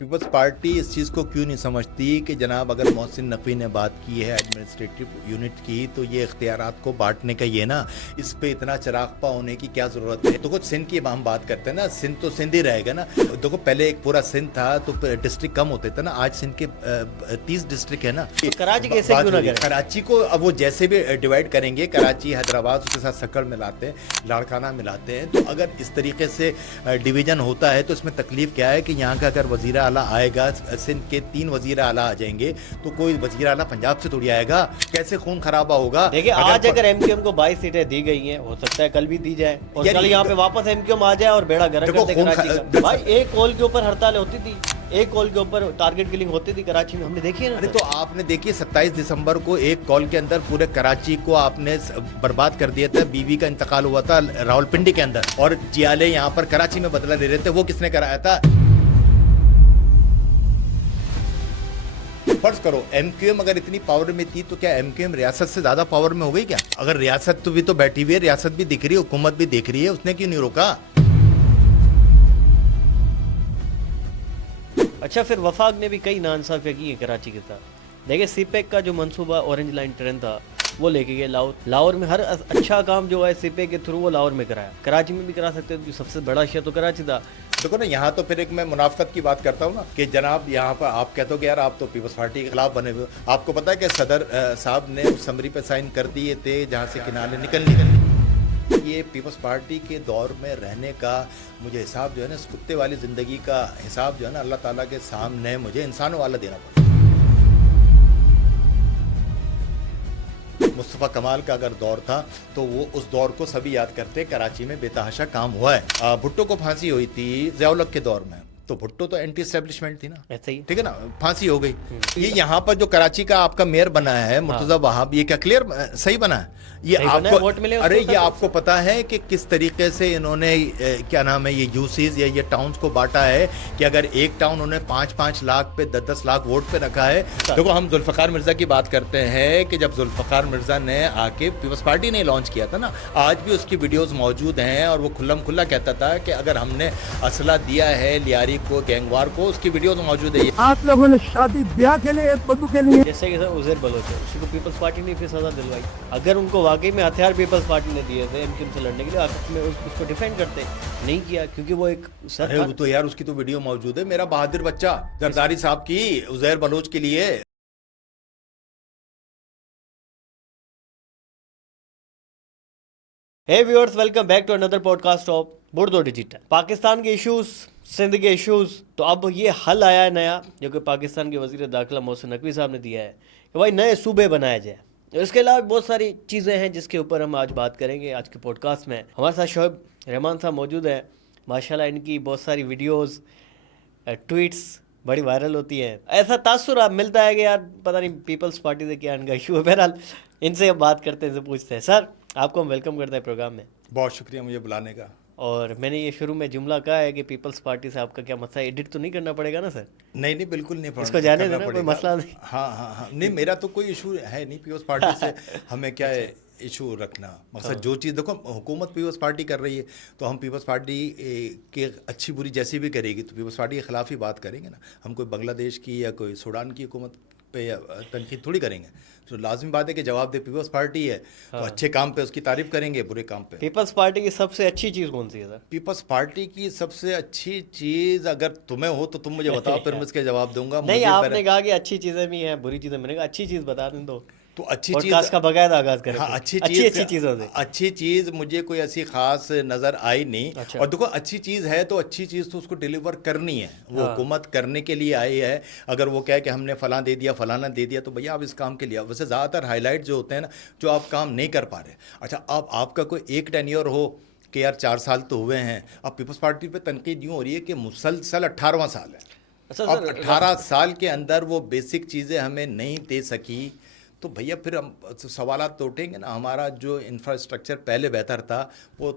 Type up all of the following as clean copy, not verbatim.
Peoples party इस चीज़ को क्यों नहीं समझती कि जनाब अगर मोहसिन नकवी ने बात की है एडमिनिस्ट्रेटिव यूनिट की तो ये इख्तियारात को बांटने का ये ना इस पे इतना चरागपा होने की क्या ज़रूरत है। तो कुछ सिंध की हम बात करते हैं ना, सिंध तो सिंध ही रहेगा ना। देखो पहले एक पूरा सिंध था तो डिस्ट्रिक्ट कम होते थे ना, आज सिंध के 30 डिस्ट्रिक्ट है ना। तो कराची कैसे क्यों ना करें? कराची को अब वो जैसे भी डिवाइड करेंगे, कराची हैदराबाद उसके साथ सकड़ मिलाते हैं, लाड़काना मिलाते हैं। तो अगर इस तरीके से डिवीजन होता है तो इसमें तकलीफ क्या है कि यहाँ का अगर वज़ीर आला आएगा, सिंध के 3 वज़ीर आला आ जाएंगे तो कोई वज़ीर आला पंजाब से थोड़ी आएगा। कैसे खून खराबा होगा। देखिए आज अगर एमक्यूएम को 22 सीटें दी गई हैं, हो सकता है कल भी दी जाए और कल यहाँ पे वापस एमक्यूएम आ जाए और बेड़ा गर्क कर दे कराची का। भाई एक कॉल के ऊपर हड़ताल होती थी, एक कॉल के ऊपर टारगेट किलिंग होती थी कराची में, हमने देखी है ना। अरे तो आपने देखिए 27 दिसंबर को एक कॉल के अंदर पूरे कराची को आपने बर्बाद कर दिया था। बीवी का इंतकाल हुआ था रावलपिंडी के अंदर और जियाले यहाँ पर कराची में बदला ले रहे थे। वो किसने कराया था? फर्ज करो एमक्यूएम अगर इतनी पावर में थी तो क्या एमक्यूएम रियासत से ज्यादा पावर में हो गई क्या? अगर रियासत तो भी तो बैठी हुई है, रियासत भी दिख रही है, हुकूमत भी देख रही है, उसने क्यों नहीं रोका? अच्छा फिर वफाक ने भी कई नाइंसाफियाँ की हैं कराची के साथ। देखिए सीपेक का जो मंसूबा ऑरेंज लाइन ट्रेन था वो लेके गए लाहौर। लाहौर में हर अच्छा काम जो है सीपेक के थ्रू वो लाहौर में कराया, कराची में भी करा सकते थे। सबसे बड़ा शहर तो कराची था। देखो ना, यहाँ तो फिर एक मैं मुनाफकत की बात करता हूँ ना कि जनाब यहाँ पर आप कहते हो कि यार आप तो पीपल्स पार्टी के खिलाफ बने हुए हो। आपको पता है कि सदर साहब ने उस समरी पे साइन कर दिए थे जहाँ से किनारे निकलनी। ये पीपल्स पार्टी के दौर में रहने का मुझे हिसाब जो है ना, इस कुत्ते वाली ज़िंदगी का हिसाब जो है ना, अल्लाह ताला के सामने मुझे इंसानों वाला देना पड़ा। मुस्तफ़ा कमाल का अगर दौर था तो वो उस दौर को सभी याद करते। कराची में बेतहाशा काम हुआ है। भुट्टो को फांसी हुई थी ज़ियाउल हक के दौर में, तो भुट्टो तो एंटी एस्टेब्लिशमेंट थी ना, ऐसा ही ठीक है ना, फांसी हो गई। ये यहाँ पर जो कराची का आपका मेयर बना है मुर्तज़ा वहाब, ये क्या क्लियर सही बना है? ये आपको वोट मिले? अरे ये आपको पता है कि किस तरीके से इन्होंने क्या नाम है ये यूसीज या ये टाउन्स को बांटा है कि अगर एक टाउन उन्होंने 5-5 लाख पे 10-10 लाख वोट पे रखा है। देखो हम जुल्फ़िकार मिर्ज़ा की बात करते हैं कि जब जुल्फ़िकार मिर्ज़ा ने आके पीपल्स पार्टी ने लॉन्च किया था ना, आज भी उसकी वीडियोस मौजूद हैं और वो खुल्लम खुल्ला कहता था कि अगर हमने असला दिया है लियारी को, गैंगवार को, उसकी वीडियोस मौजूद है। आप लोगों ने शादी ब्याह के लिए बंदूक के लिए जैसे कि सर उज़ैर बलोच है, उसी को पीपल्स पार्टी ने फिर सजा दिलवाई। अगर उनको वाकई में हथियार पीपल्स पार्टी ने दिए थे एमक्यूएम से लड़ने के लिए, आपस में उसको डिफेंड करते नहीं किया, क्योंकि वो एक अरे वो तो यार उसकी तो वीडियो मौजूद है, मेरा बहादुर बच्चा जरदारी साहब की उज़ैर बलोच के लिए। Hey viewers, welcome back to another podcast of बुर्दो डिजिटल। पाकिस्तान के इश्यूज, सिंध के इश्यूज, तो अब ये हल आया है नया जो कि पाकिस्तान के वज़ीर दाखिला मोहसिन नकवी साहब ने दिया है कि भाई नए सूबे बनाए जाए। इसके अलावा बहुत सारी चीज़ें हैं जिसके ऊपर हम आज बात करेंगे आज के पॉडकास्ट में। हमारे साथ शोएब रहमान साहब मौजूद हैं। माशाल्लाह इनकी बहुत सारी वीडियोस, ट्वीट्स बड़ी वायरल होती हैं। ऐसा तासुर आप मिलता है कि यार पता नहीं पीपल्स पार्टी से क्या इनका इशू है। बहरहाल इनसे अब बात करते हैं, इनसे पूछते हैं। सर आपको हम वेलकम करते हैं प्रोग्राम में। बहुत शुक्रिया मुझे बुलाने का। और मैंने ये शुरू में जुमला कहा है कि पीपल्स पार्टी से आपका क्या मसला है, एडिट तो नहीं करना पड़ेगा ना सर? नहीं नहीं बिल्कुल नहीं, इसको जाने देना, कोई मसला नहीं। हाँ नहीं मेरा तो कोई इशू है नहीं पीपल्स पार्टी से। हमें क्या है इशू रखना, मकसद जो चीज़ देखो हुकूमत पीपल्स पार्टी कर रही है तो हम पीपल्स पार्टी के अच्छी बुरी जैसी भी करेगी तो पीपल्स पार्टी के खिलाफ ही बात करेंगे ना। हम कोई बांग्लादेश की या कोई सूडान की हुकूमत पे तनकीद थोड़ी करेंगे। तो लाजमी बात है कि जवाब दे पीपल्स पार्टी है तो अच्छे काम पे उसकी तारीफ करेंगे, बुरे काम पे। पीपल्स पार्टी की सबसे अच्छी चीज़ कौन सी है सर? पीपल्स पार्टी की सबसे अच्छी चीज़ अगर तुम्हें हो तो तुम मुझे बताओ, फिर मैं इसके जवाब दूंगा। नहीं, आपने कहा कि अच्छी चीज़ें भी हैं बुरी चीज़ें, मैंने कहा अच्छी चीज़ बता दें तो अच्छी पॉडकास्ट का बकायदा आगाज करें। हाँ, अच्छी चीज़ों से अच्छी चीज़ मुझे कोई ऐसी खास नज़र आई नहीं। अच्छा। और देखो अच्छी चीज़ है तो अच्छी चीज़ तो उसको डिलीवर करनी है। वो हुकूमत करने के लिए आई है। अगर वो कहे कि हमने फलां दे दिया फलाना दे दिया तो भैया आप इस काम के लिए, वैसे ज़्यादातर हाईलाइट जो होते हैं ना जो आप काम नहीं कर पा रहे। अच्छा अब आपका कोई एक टेन्योर हो कि यार 4 साल तो हुए हैं, अब पीपल्स पार्टी पर तनकीद यूँ हो रही है कि मुसलसल 18वां साल है। अच्छा अब 18 साल के अंदर वो बेसिक चीज़ें हमें नहीं दे सकी तो भैया फिर हम सवालात तो उठेंगे ना। हमारा जो इंफ्रास्ट्रक्चर पहले बेहतर था वो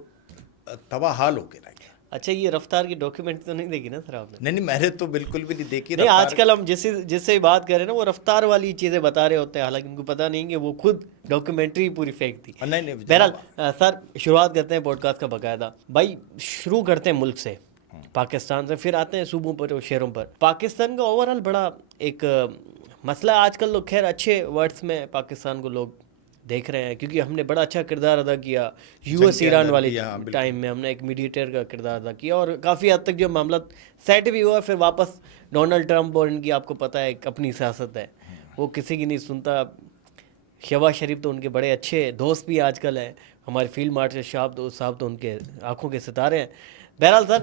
तबाह हाल होके रह गया। अच्छा ये रफ्तार की डॉक्यूमेंट तो नहीं देखी ना सर आपने? नहीं मैंने तो बिल्कुल भी नहीं देखी। नहीं, आजकल हम जिससे बात कर रहे हैं ना वो रफ्तार वाली चीज़ें बता रहे होते हैं, हालांकि उनको पता नहीं कि वो खुद डॉक्यूमेंट्री पूरी फेक थी। नहीं बहरहाल सर शुरुआत करते हैं पॉडकास्ट का बकायदा। भाई शुरू करते हैं मुल्क से पाकिस्तान से, फिर आते हैं सूबों पर और शहरों पर। पाकिस्तान का ओवरऑल बड़ा एक मसला है आजकल, लोग खैर अच्छे वर्ड्स में पाकिस्तान को लोग देख रहे हैं, क्योंकि हमने बड़ा अच्छा किरदार अदा किया यूएस ईरान वाली टाइम में, हमने एक मीडिएटर का किरदार अदा किया और काफ़ी हद तक जो मामला सेट भी हुआ, फिर वापस डोनाल्ड ट्रंप और इनकी आपको पता है एक अपनी सियासत है, वो किसी की नहीं सुनता। शहबाज शरीफ तो उनके बड़े अच्छे दोस्त भी आजकल हैं, हमारे फील्ड मार्शल साहब तो उनके आंखों के सितारे हैं। बहरहाल सर,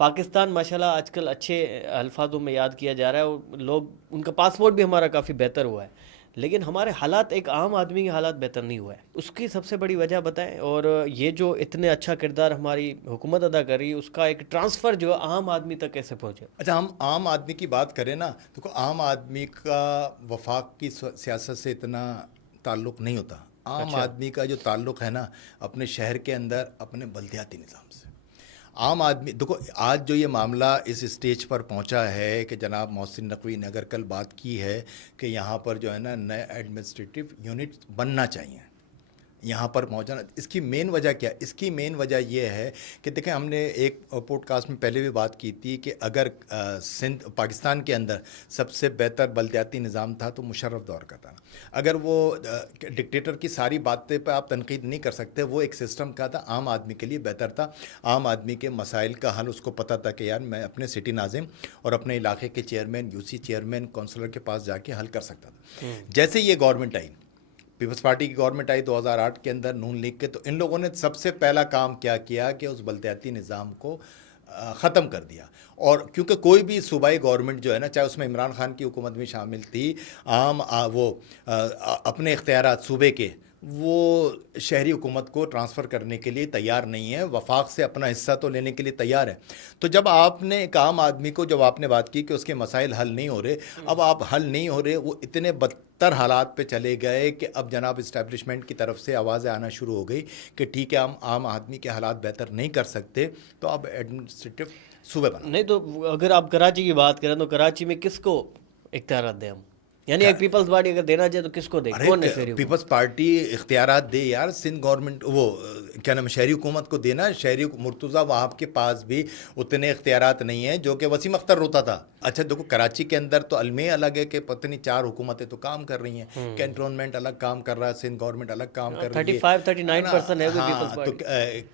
पाकिस्तान माशाल्लाह आजकल अच्छे अल्फाजों में याद किया जा रहा है और लोग, उनका पासपोर्ट भी हमारा काफ़ी बेहतर हुआ है, लेकिन हमारे हालात, एक आम आदमी के हालात बेहतर नहीं हुआ है। उसकी सबसे बड़ी वजह बताएं, और ये जो इतने अच्छा किरदार हमारी हुकूमत अदा कर रही है, उसका एक ट्रांसफ़र जो है आम आदमी तक कैसे पहुँचे? अच्छा, हम आम आदमी की बात करें ना, देखो आम आदमी का वफाक की सियासत से इतना ताल्लुक़ नहीं होता। आम आदमी का जो ताल्लुक़ है ना, अपने शहर के अंदर अपने बल्दियाती निज़ाम से। आम आदमी, देखो आज जो ये मामला इस स्टेज पर पहुंचा है कि जनाब मोहसिन नकवी ने अगर कल बात की है कि यहाँ पर जो है ना नए एडमिनिस्ट्रेटिव यूनिट बनना चाहिए, यहाँ पर पहुँचना, इसकी मेन वजह क्या है? इसकी मेन वजह ये है कि देखें, हमने एक पॉडकास्ट में पहले भी बात की थी कि अगर सिंध पाकिस्तान के अंदर सबसे बेहतर बल्दियाती निज़ाम था तो मुशर्रफ दौर का था। अगर वो डिक्टेटर की सारी बातें पे आप तनकीद नहीं कर सकते, वो एक सिस्टम का था, आम आदमी के लिए बेहतर था, आम आदमी के मसाइल का हल उसको पता था कि यार मैं अपने सिटी नाजिम और अपने इलाके के चेयरमैन, यूसी चेयरमैन, काउंसलर के पास जाके हल कर सकता था। जैसे ये गवर्नमेंट आई, पीपल्स पार्टी की गवर्नमेंट आई 2008 के अंदर, नून लीग के, तो इन लोगों ने सबसे पहला काम क्या किया कि उस बल्दियाती निज़ाम को ख़त्म कर दिया। और क्योंकि कोई भी सूबाई गवर्नमेंट जो है ना, चाहे उसमें इमरान खान की हुकूमत भी शामिल थी, अपने इख्तियारात सूबे के वो शहरी हुकूमत को ट्रांसफ़र करने के लिए तैयार नहीं है, वफाक से अपना हिस्सा तो लेने के लिए तैयार है। तो जब आपने एक आम आदमी को, जब आपने बात की कि उसके मसाइल हल नहीं हो रहे, अब आप हल नहीं हो रहे, वो इतने बदतर हालात पे चले गए कि अब जनाब इस्टेब्लिशमेंट की तरफ से आवाज़ें आना शुरू हो गई कि ठीक है, हम आम आदमी के हालात बेहतर नहीं कर सकते, तो अब एडमिनिस्ट्रेटिव सूबे बना। नहीं तो अगर आप कराची की बात करें तो कराची में किसको इख्तियारात दें हम? यानी एक पीपल्स पार्टी अगर देना चाहे तो किसको दे? कौन है शहरी? पीपल्स पार्टी इख्तियारात दे यार, सिंध गवर्नमेंट वो क्या नाम, शहरी हुकूमत को देना। शहरी मुर्तज़ा वहाब के पास भी उतने इख्तियारात नहीं हैं जो कि वसीम अख्तर होता था। अच्छा देखो, कराची के अंदर तो अलमे अलग है कि पता नहीं 4 हुकूमतें तो काम कर रही हैं, कैंटोनमेंट अलग काम कर रहा है, सिंध गवर्नमेंट अलग काम कर रही है, 35-39% है हाँ, तो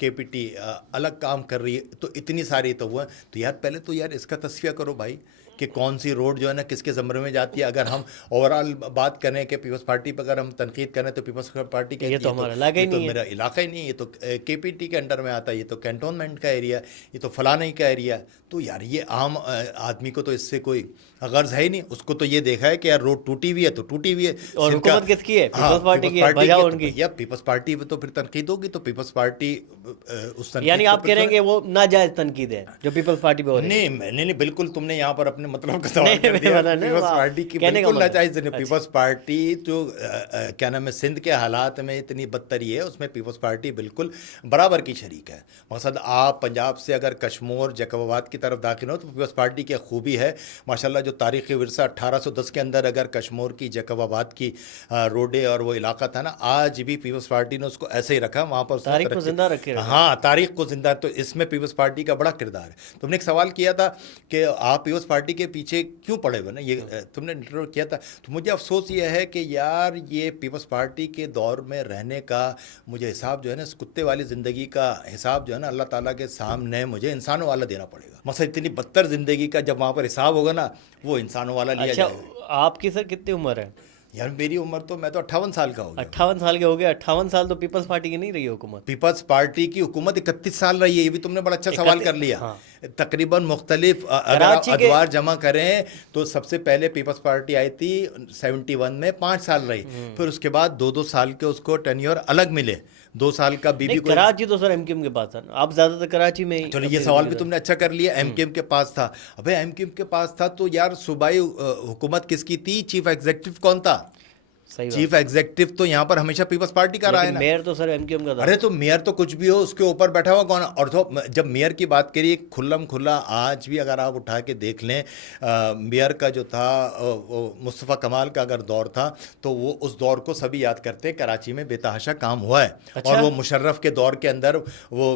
KPT अलग काम कर रही है, तो इतनी सारी तो हुआ। तो यार पहले तो यार इसका तस्फिया करो भाई कि कौन सी रोड जो है ना किसके ज़मरे में जाती है। अगर हम ओवरऑल बात करें कि पीपल्स पार्टी पर अगर हम तनकीद करें तो पीपल्स पार्टी के ये तो हमारा इलाका ही नहीं है, मेरा इलाका ही नहीं है, ये तो KPT के अंडर में आता है, ये तो कैंटोनमेंट का एरिया, ये तो फलाना ही का एरिया। तो यार ये आम आदमी को तो इससे कोई गर्ज है ही नहीं, उसको तो ये देखा है कि यार रोड टूटी हुई है तो टूटी हुई है। और हुकूमत किसकी है? पीपल्स पार्टी की है, बजाओ उनकी। या पीपल्स पार्टी पे तो फिर तनकीद होगी, तो पीपल्स पार्टी उस तनकीद, यानी आप कह रहे हैं कि वो नाजायज तनकीद है जो पीपल्स पार्टी पे हो रही है? नहीं, बिल्कुल तुमने यहाँ पर अपने मतलब का सवाल कर दिया। पीपल्स पार्टी की बिल्कुल नाजायज नहीं। पीपल्स पार्टी जो क्या नाम है, सिंध के हालात में इतनी बदतरी है, उसमें पीपल्स पार्टी बिल्कुल बराबर की शरीक है। मकसद आप पंजाब से अगर कश्मीर जैकबाबाद की तरफ दाखिल हो तो पीपल्स पार्टी की खूबी है माशाल्लाह, जो तारीख़ी विरसा 1810 के अंदर अगर कश्मीर की जैकबाबाद की रोडे और वो इलाका था ना, आज भी पीपल्स पार्टी ने उसको ऐसे ही रखा, वहाँ पर तारीख को जिंदा रखे। हाँ, तारीख को जिंदा। तो इसमें पीपल्स पार्टी का बड़ा किरदार है। तुमने एक सवाल किया था कि आप पीपल्स पार्टी के पीछे क्यों पड़े हुए ना, ये तुमने इंटरव्यू किया था। तो मुझे अफसोस ये है कि यार ये पीपल्स पार्टी के दौर में रहने का मुझे हिसाब जो है ना, इस कुत्ते वाली ज़िंदगी का हिसाब जो है ना, अल्लाह ताला के सामने मुझे इंसानों वाला देना पड़ेगा। मसला इतनी बदतर ज़िंदगी का जब वहाँ पर हिसाब होगा ना, वो इंसानों वाला लिया जाएगा। आपकी सर कितनी उम्र है? यार मेरी उम्र तो, मैं तो 58 साल का हो गया। 58 साल के हो गए? 58 साल तो पीपल्स पार्टी की नहीं रही हुकूमत। पीपल्स पार्टी की हुकूमत 31 साल रही है, ये भी तुमने बड़ा अच्छा सवाल कर लिया। हाँ। तकरीबन मुख्तलिफ अगर आप अदवार जमा करें तो सबसे पहले पीपल्स पार्टी आई थी 71 में, 5 साल रही, फिर उसके बाद 2-2 साल के उसको टेन्योर अलग मिले, 2 साल का बीबी को। कराची तो सर MQM के पास था, आप ज़्यादातर कराची में ही। चलो ये सवाल भी तुमने अच्छा कर लिया, MQM के पास था। अबे MQM के पास था तो यार सूबाई हुकूमत किसकी थी, चीफ एग्जीक्यूटिव कौन था? चीफ एग्जीक्यूटिव तो यहाँ पर हमेशा पीपल्स पार्टी का रहा है ना। मेयर तो सर एमक्यूएम का था। अरे तो मेयर तो कुछ भी हो, उसके ऊपर बैठा हुआ कौन। और तो जब मेयर की बात करिए खुल्लम खुल्ला, आज भी अगर आप उठा के देख लें, मेयर का जो था मुस्तफ़ा कमाल का अगर दौर था तो वो उस दौर को सभी याद करते हैं। कराची में बेतहाशा काम हुआ है। अच्छा? और वो मुशर्रफ के दौर के अंदर वो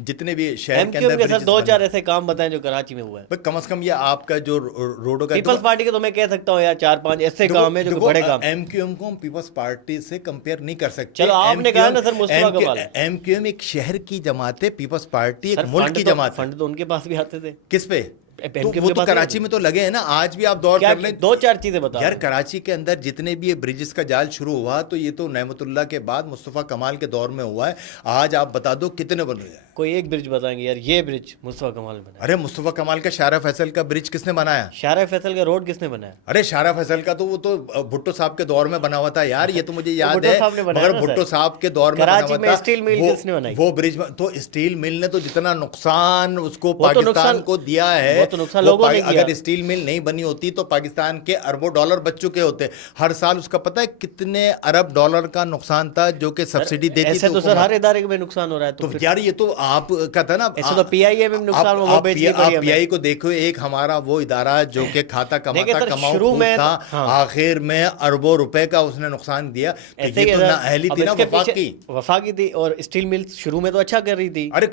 जितने भी शहर के एमक्यूएम अंदर के सर 2-4 ऐसे काम बताएं जो कराची में हुआ है। कम से कम ये आपका जो रोडों का पीपल्स पार्टी के तो मैं कह सकता हूँ यार 4-5 ऐसे काम है जो कि बड़े काम। एमक्यूएम को हम पीपल्स पार्टी से कंपेयर नहीं कर सकते। चलो आपने कहा ना सर मुस्तफा कमाल। एमक्यूएम एक शहर की जमात है, पीपल्स पार्टी एक सर मुल्क की जमात है। फंड तो उनके पास भी आते थे। किस पे? तो MQM वो के तो पास कराची में तो लगे हैं ना। आज भी आप दौर क्या कर लें, 2-4 चीजें बता यार कराची के अंदर जितने भी ये ब्रिजेस का जाल शुरू हुआ तो ये तो नेमतुल्लाह के बाद मुस्तफ़ा कमाल के दौर में हुआ है। आज आप बता दो कितने बन गए। कोई एक ब्रिज बताएंगे यार, ये ब्रिज मुस्तफा कमाल ने बनाया। अरे मुस्तफ़ा कमाल का शारा फैसल का ब्रिज किसने बनाया? शारा फैसल का रोड किसने बनाया? अरे शारा फैसल का तो वो तो भुट्टो साहब के दौर में बना हुआ था यार, ये तो मुझे याद भुट्टो है। साहब ने बनाया मगर ना भुट्टो सर। साहब के दौर में कराची बना हुआ में था। स्टील मिल किसने बनाई? वो ब्रिज तो स्टील मिल ने तो जितना नुकसान उसको वो तो पाकिस्तान नुकसान- को दिया है, वो तो नुकसान लोगों ने किया। अगर स्टील मिल नहीं बनी होती तो पाकिस्तान के अरबों डॉलर बच चुके होते। हर साल उसका पता है कितने अरब डॉलर का नुकसान था जो कि सब्सिडी देती ऐसे थी तो सर हर इदारे में नुकसान हो रहा है। तो फिर यार ये तो आप का था ना। ऐसे तो पीआईए में नुकसान हुआ, वो बेचनी पड़ी हमें। पीआई को देखो, एक हमारा वो इदारा जो कि खाता देखिए कमाता सर, कमाऊ शुरू खूब में था, तो- हाँ। आखिर में अरबों रुपए का उसने नुकसान दिया। तो ऐसे ये ही तो सर, नाअहली अब थी ना इसके वफाक पीछे- की। वफाक की थी। और स्टील मिल शुरू में तो अच्छा कर रही थी। अरे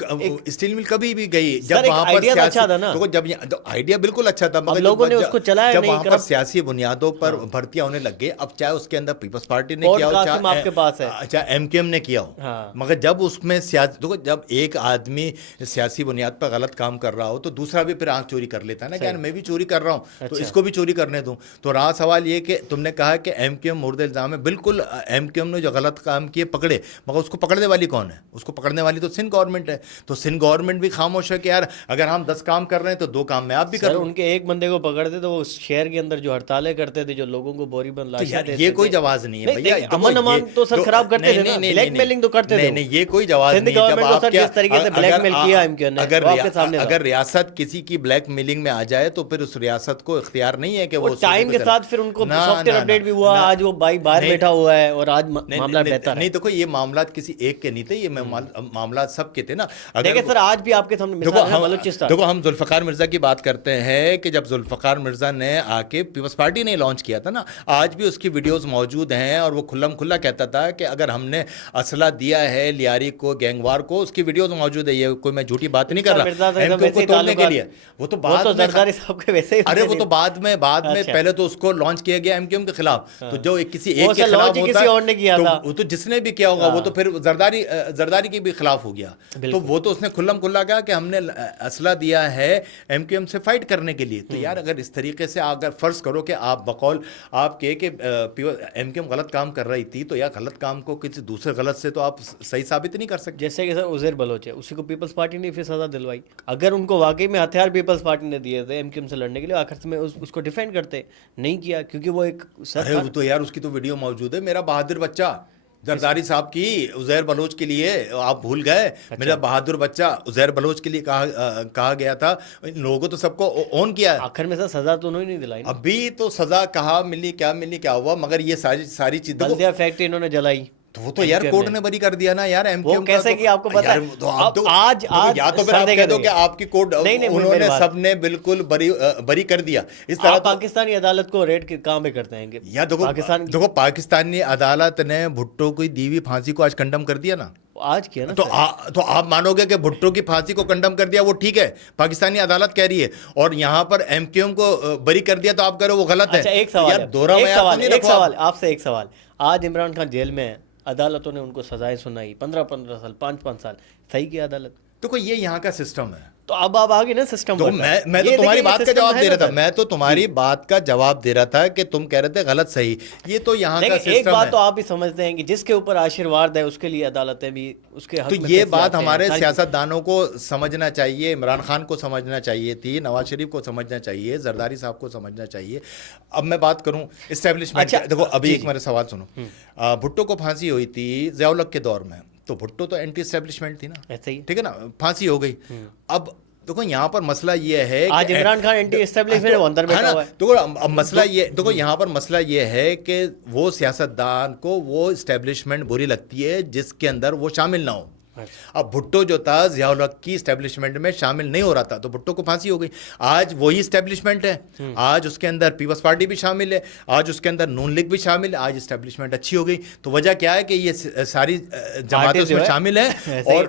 स्टील मिल कभी भी गई सर, जब एक वहां पर आइडिया तो अच्छा था ना। देखो जब आइडिया बिल्कुल अच्छा था, मगर लोगों ने उसको चलाया जब नहीं, वहां पर करप्ट- सियासी बुनियादों पर भर्तियां होने लग गई। अब चाहे उसके अंदर पीपल्स पार्टी ने किया हो, कासिम आपके पास है। चाहे एमक्यूएम ने किया हो, हाँ। मगर जब उसमें देखो जब एक आदमी सियासी बुनियाद पर गलत काम कर रहा हो तो दूसरा भी फिर आंख चोरी कर लेता है ना कि यार मैं भी चोरी कर रहा हूँ तो अच्छा। इसको भी चोरी करने दूं। तो रहा सवाल ये कि तुमने कहा कि एमक्यूएम मुर्द इल्जाम है। बिल्कुल एमक्यूएम ने जो गलत काम किए पकड़े, मगर उसको पकड़ने वाली कौन है? उसको पकड़ने वाली तो सिंध गवर्नमेंट है। तो सिंध गवर्नमेंट भी खामोश है कि यार अगर हम 10 काम कर रहे हैं तो 2 काम मैं आप भी कर सर रहा हूं। उनके एक बंदे को पकड़ते तो वो शहर के अंदर जो हड़तालें करते थे, जो लोगों को बोरी बंद तो लाशें यार देते ये कोई थे। जवाब नहीं है भैया। देखो, अमन अमान ये- तो सर खराब करते थे ना, ब्लैकमेलिंग तो करते थे। नहीं नहीं ये कोई जवाब सिंध नहीं है। जब गवर्नमेंट को आप सर क्या जिस तरीके से ब्लैकमेल किया एमक्यूएम ने, वो आपके सामने था। अगर रियासत किसी की ब्लैकमेलिंग में आ जाए तो फिर उस रियासत को इख्तियार नहीं है कि वो टाइम के साथ फिर उनको सॉफ्टवेयर अपडेट भी हुआ। आज वो भाई बाहर बैठा हुआ है और आज मामला बेहतर है। नहीं देखो ये मामला किसी एक के नहीं थे, ये मामला सबके थे ना। देखिए सर आज भी आपके सामने मिसाल है बलूचिस्तान। देखो हम जुल्फकार मिर्जा की बात करते हैं कि जब जुल्फकार मिर्जा ने आके पीपल्स पार्टी ने लॉन्च किया था ना, आज भी उसकी वीडियोस मौजूद हैं और वो खुल्लम खुल्ला कहता था कि अगर हमने असला दिया है लियारी को, गैंगवार को, उसकी वीडियोस मौजूद है। ये कोई मैं झूठी बात नहीं कर रहा एमक्यूएम को तोड़ने के लिए। वो तो बाद में जरदारी साहब के वैसे ही अरे वो तो बाद में अच्छा। पहले तो उसको लॉन्च किया गया एमक्यूएम के खिलाफ। तो जो किसी एक वो के सर खिलाफ launch ही होता किसी है, और ने किया था। वो तो जिसने भी किया होगा वो तो फिर जरदारी के भी खिलाफ हो गया। तो वो तो उसने खुल्लम खुल्ला कहा कि हमने असला दिया है एमक्यूएम से फाइट करने के लिए। तो यार अगर इस तरीके से अगर फर्ज करो कि आप बकौल आप कहे कि एमक्यूएम गलत काम कर रही थी, तो यार गलत काम को किसी दूसरे गलत से तो आप सही साबित नहीं कर सकते। जैसे कि सर उज़ैर बलोच है, उसी को पीपल्स पार्टी ने फिर सजा दिलवाई। अगर उनको वाकई में हथियार पीपल्स पार्टी ने दिए थे एमक्यूएम से लड़ने के लिए, आखिर में उसको डिफेंड करते नहीं किया, क्योंकि वो एक अरे वो तो यार उसकी तो वीडियो मौजूद है। मेरा बहादुर बच्चा जरदारी साहब की उज़ैर बलोच के लिए आप भूल गए। मेरा बहादुर बच्चा उज़ैर बलोच के लिए कहा गया था। इन लोगों को तो सबको ऑन किया है। आखिर में सर सजा तो उन्होंने नहीं दिलाई ना। अभी तो सजा कहा मिली क्या हुआ, मगर ये सारी चीजें बल्दिया फैक्ट्री इन्होंने जलाई तो वो तो यार कोर्ट ने बरी कर दिया ना यार एमक्यूएम वो कैसे कि आपको पता है आज या तो फिर आप कह दो कि आपकी कोर्ट उन्होंने सबने बिल्कुल बरी कर दिया। इस तरह पाकिस्तानी अदालत को रेट कहाँ पे करते हैं या देखो पाकिस्तानी अदालत ने भुट्टो को दी हुई फांसी को आज कंडम कर दिया ना, आज किया ना। तो आप मानोगे कि भुट्टो की फांसी को कंडम कर दिया वो ठीक है, पाकिस्तानी अदालत कह रही है, और यहाँ पर एमक्यूएम को बरी कर दिया तो आप कह रहे हो वो गलत है। अच्छा एक सवाल आपसे, एक सवाल। आज इमरान खान जेल में है, अदालतों ने उनको सजाएं सुनाई 15-15 साल 5-5 साल, सही किया अदालत। देखो ये यहाँ का सिस्टम है। तो अब आप आगे ना सिस्टम। तो मैं तो तुम्हारी बात का जवाब दे रहा था, मैं तो तुम्हारी बात का जवाब दे रहा था कि तुम कह रहे थे गलत सही, ये तो यहाँ का सिस्टम है। एक बात तो आप भी समझते हैं कि जिसके ऊपर आशीर्वाद है उसके लिए अदालतें भी उसके हक में। तो ये बात हमारे सियासतदानों को समझना चाहिए, इमरान खान को समझना चाहिए थी, नवाज शरीफ को समझना चाहिए, जरदारी साहब को समझना चाहिए। अब मैं बात करूं एस्टेब्लिशमेंट। देखो अभी एक मेरा सवाल सुनो। भुट्टो को फांसी हुई थी ज़िया-उल-हक के दौर में, तो भुट्टो तो एंटी एस्टेब्लिशमेंट थी ना, ऐसे ही ठीक है ना, फांसी हो गई। अब دیکھو یہاں پر مسئلہ یہ ہے آج عمران خان اینٹی اسٹیبلشمنٹ وہ اندر بیٹھا ہوا ہے. دیکھو اب مسئلہ یہ دیکھو یہاں پر مسئلہ یہ ہے کہ وہ سیاستدان کو وہ اسٹیبلشمنٹ بری لگتی ہے جس کے اندر وہ شامل نہ ہو. اب بھٹو جو تھا ضیاء الحق کی اسٹیبلشمنٹ میں شامل نہیں ہو رہا تھا تو بھٹو کو پھانسی ہو گئی. آج وہی اسٹیبلشمنٹ ہے, آج اس کے اندر پیپلز پارٹی بھی شامل ہے, آج اس کے اندر نون لیگ بھی شامل ہے, آج اسٹیبلشمنٹ اچھی ہو گئی. تو وجہ کیا ہے کہ یہ ساری جماعتیں اس میں شامل ہیں اور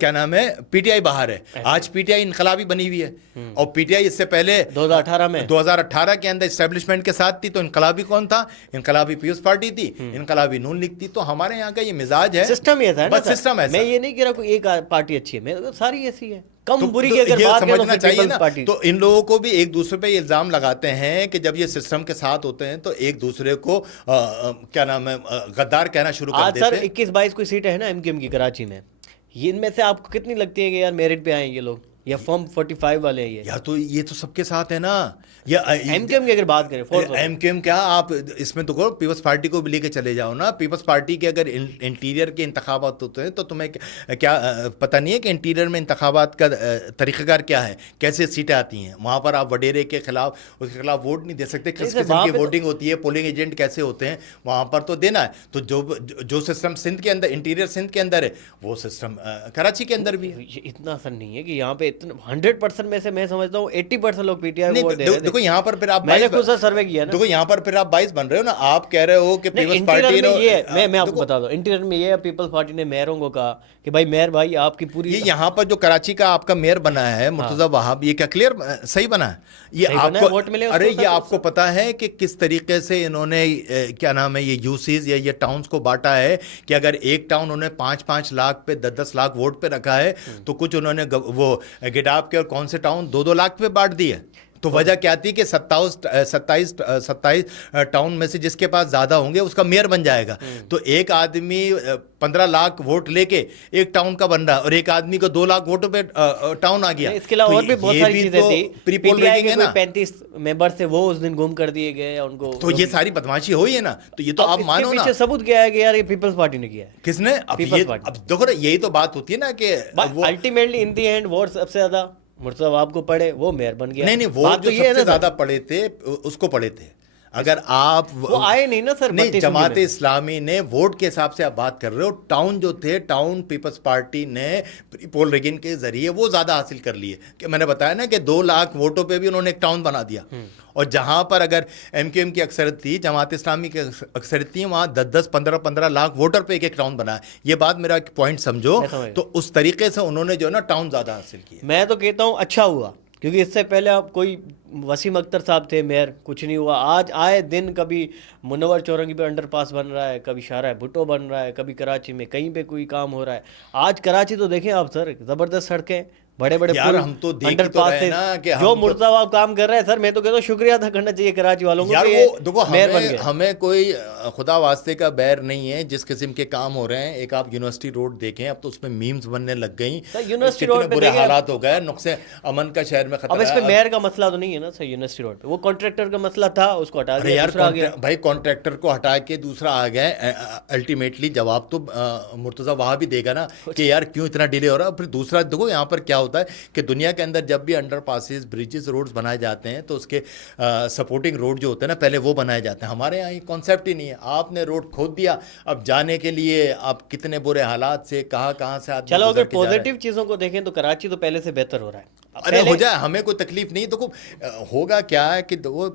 کیا نام ہے پی ٹی آئی باہر ہے. آج پی ٹی آئی انقلابی بنی ہوئی ہے اور پی ٹی آئی اس سے پہلے 2018 کے اندر اسٹیبلشمنٹ کے ساتھ تھی. تو انقلابی کون تھا؟ انقلابی پیپلز پارٹی تھی, انقلابی نون لیگ تھی. تو ہمارے یہاں کا یہ مزاج ہے, سسٹم یہ تھا. میں یہ نہیں کہہ رہا کوئی ایک پارٹی اچھی ہے, میں ساری ایسی ہے. کم تو بری کی اگر بات کریں تو چاہیے نا. پارٹی تو ان لوگوں کو بھی ایک دوسرے پہ یہ الزام لگاتے ہیں کہ جب یہ سسٹم کے ساتھ ہوتے ہیں تو ایک دوسرے کو کیا نام ہے غدار کہنا شروع کر دیتے ہیں. سر 21-22 کوئی سیٹ ہے نا ایم کیو ایم کی کراچی میں, یہ ان میں سے آپ کو کتنی لگتی ہے کہ یار میرٹ پہ آئیں یہ لوگ یا فارم 45 والے ہیں؟ یا تو یہ تو سب کے ساتھ ہے نا. یا ایم کیو ایم کی اگر بات کریں ایم کیو ایم کیا آپ اس میں تو پیپلز پارٹی کو بھی لے کے چلے جاؤ نا. پیپلز پارٹی کے اگر انٹیریئر کے انتخابات ہوتے ہیں تو تمہیں کیا پتہ نہیں ہے کہ انٹیریئر میں انتخابات کا طریقہ کار کیا ہے, کیسے سیٹیں آتی ہیں وہاں پر. آپ وڈیرے کے خلاف اس کے خلاف ووٹ نہیں دے سکتے. کس قسم کی ووٹنگ ہوتی ہے, پولنگ ایجنٹ کیسے ہوتے ہیں وہاں پر تو دینا ہے. تو جو سسٹم سندھ کے اندر انٹیریئر سندھ کے اندر ہے وہ سسٹم کراچی کے اندر بھی ہے. اتنا آسان نہیں ہے کہ یہاں پہ 100% میں سے میں سمجھتا ہوں 80% لوگ پی ٹی آئی کو ووٹ دے رہے ہیں. دیکھو یہاں پر پھر آپ میں نے خود سروے کیا نا, دیکھو یہاں پر پھر آپ 22 بن رہے ہو نا. آپ کہہ رہے ہو کہ پیپلز پارٹی نے, میں آپ کو بتا دوں انٹیریئر میں یہ پیپلز پارٹی نے میئروں کو کہا کہ بھائی میئر بھائی آپ کی پوری یہ یہاں پر جو کراچی کا آپ کا میئر بنا ہے مرتضیٰ وہاب, یہ کیا کلیئر صحیح بنا ہے؟ یہ آپ کو ارے یہ آپ کو پتا ہے کہ کس طریقے سے انہوں نے کیا نام ہے یہ یوسیز یا یہ ٹاؤنز کو بانٹا ہے کہ اگر ایک ٹاؤن انہوں نے 5-5 لاکھ پہ 10-10 لاکھ ووٹ پہ رکھا ہے تو کچھ انہوں نے وہ گڈاپ کے اور کون سے ٹاؤن 2-2 لاکھ پہ بانٹ دیے. تو وجہ کیا تھی کہ 27 ٹاؤن میں سے جس کے پاس زیادہ ہوں گے اس کا میئر بن جائے گا. تو ایک آدمی 15 لاکھ ووٹ لے کے ایک ٹاؤن کا بن رہا اور ایک آدمی کو 2 لاکھ ووٹوں پہ ٹاؤن آ گیا. اس کے علاوہ اور بھی بہت ساری چیزیں تھی. پری پول ریٹنگ ہے نا, 35 ممبر سے وہ اس دن گم کر دیے گئے ان کو. تو یہ ساری بدماشی ہوئی ہے نا. تو یہ تو آپ مانو نا. پیچھے ثبوت کیا ہے کہ یار یہ پیپلز پارٹی نے کیا ہے. کس نے؟ اب دیکھو نا یہی تو بات ہوتی ہے نا کہ ultimately in the end vote سب سے زیادہ مرتضیٰ آپ کو پڑے وہ میئر بن گیا. نہیں وہ جو سب سے زیادہ پڑے تھے اس کو پڑے تھے. اگر آپ وہ آئے نہیں نا سر, نہیں جماعت اسلامی نے ووٹ کے حساب سے آپ بات کر رہے ہو. ٹاؤن جو تھے ٹاؤن پیپلز پارٹی نے پول ریگن کے ذریعے وہ زیادہ حاصل کر لیے. کہ میں نے بتایا نا کہ 2 لاکھ ووٹوں پہ بھی انہوں نے ایک ٹاؤن بنا دیا. اور جہاں پر اگر ایم کیو ایم کی اکثریت تھی, جماعت اسلامی کی اکثریت تھی, وہاں 10-10 15-15 لاکھ ووٹر پہ ایک ٹاؤن بنا ہے. یہ بات میرا ایک پوائنٹ سمجھو. تو اس طریقے سے انہوں نے جو ہے نا ٹاؤن زیادہ حاصل کیے. میں تو کہتا ہوں اچھا ہوا کیونکہ اس سے پہلے آپ کوئی وسیم اختر صاحب تھے میئر, کچھ نہیں ہوا. آج آئے دن کبھی منور چورنگی پہ انڈر پاس بن رہا ہے, کبھی شاہراہ بھٹو بن رہا ہے, کبھی کراچی میں کہیں پہ کوئی کام ہو رہا ہے. آج کراچی تو دیکھیں آپ سر, زبردست سڑکیں, بڑے بڑے ہم تو انڈر پاس سے جو مرتضیٰ آپ کام کر رہے ہیں سر, میں تو کہتا ہوں شکریہ ادا کرنا چاہیے کراچی والوں کو. دیکھو ہمیں کوئی خدا واسطے کا بیر نہیں ہے جس قسم کے کام ہو رہے ہیں. ایک آپ یونیورسٹی روڈ دیکھیں, اب تو اس میں میمز بننے لگ گئی. یونیورسٹی روڈ برے حالات ہو گئے, نقصے امن کا شہر میں خطرہ. اب اس پہ میئر کا مسئلہ تو نہیں ہے نا سر یونیورسٹی روڈ پہ, وہ کانٹریکٹر کا مسئلہ تھا, اس کو ہٹا دیا, دوسرا آ گیا. بھائی کانٹریکٹر کو ہٹا کے دوسرا آ گیا. الٹیمیٹلی جواب تو مرتضیٰ وہاں بھی دے گا نا کہ یار کیوں اتنا ڈیلے ہو رہا ہے. پھر دوسرا دیکھو یہاں پر کیا ہوتا ہے کہ دنیا کے اندر جب بھی انڈر پاسز بریجز روڈز بنائے جاتے ہیں تو اس کے سپورٹنگ روڈ جو ہوتے ہیں نا پہلے وہ بنائے جاتے ہیں. ہمارے یہاں یہ کانسیپٹ ہی نہیں ہے. آپ نے روڈ کھود دیا, اب جانے کے لیے آپ کتنے برے حالات سے کہاں سے آدمی. چلو اگر پازیٹیو چیزوں کو دیکھیں تو کراچی تو پہلے سے بہتر ہو رہا ہے. ارے ہو جائے, ہمیں کوئی تکلیف نہیں. دیکھو ہوگا کیا ہے کہ وہ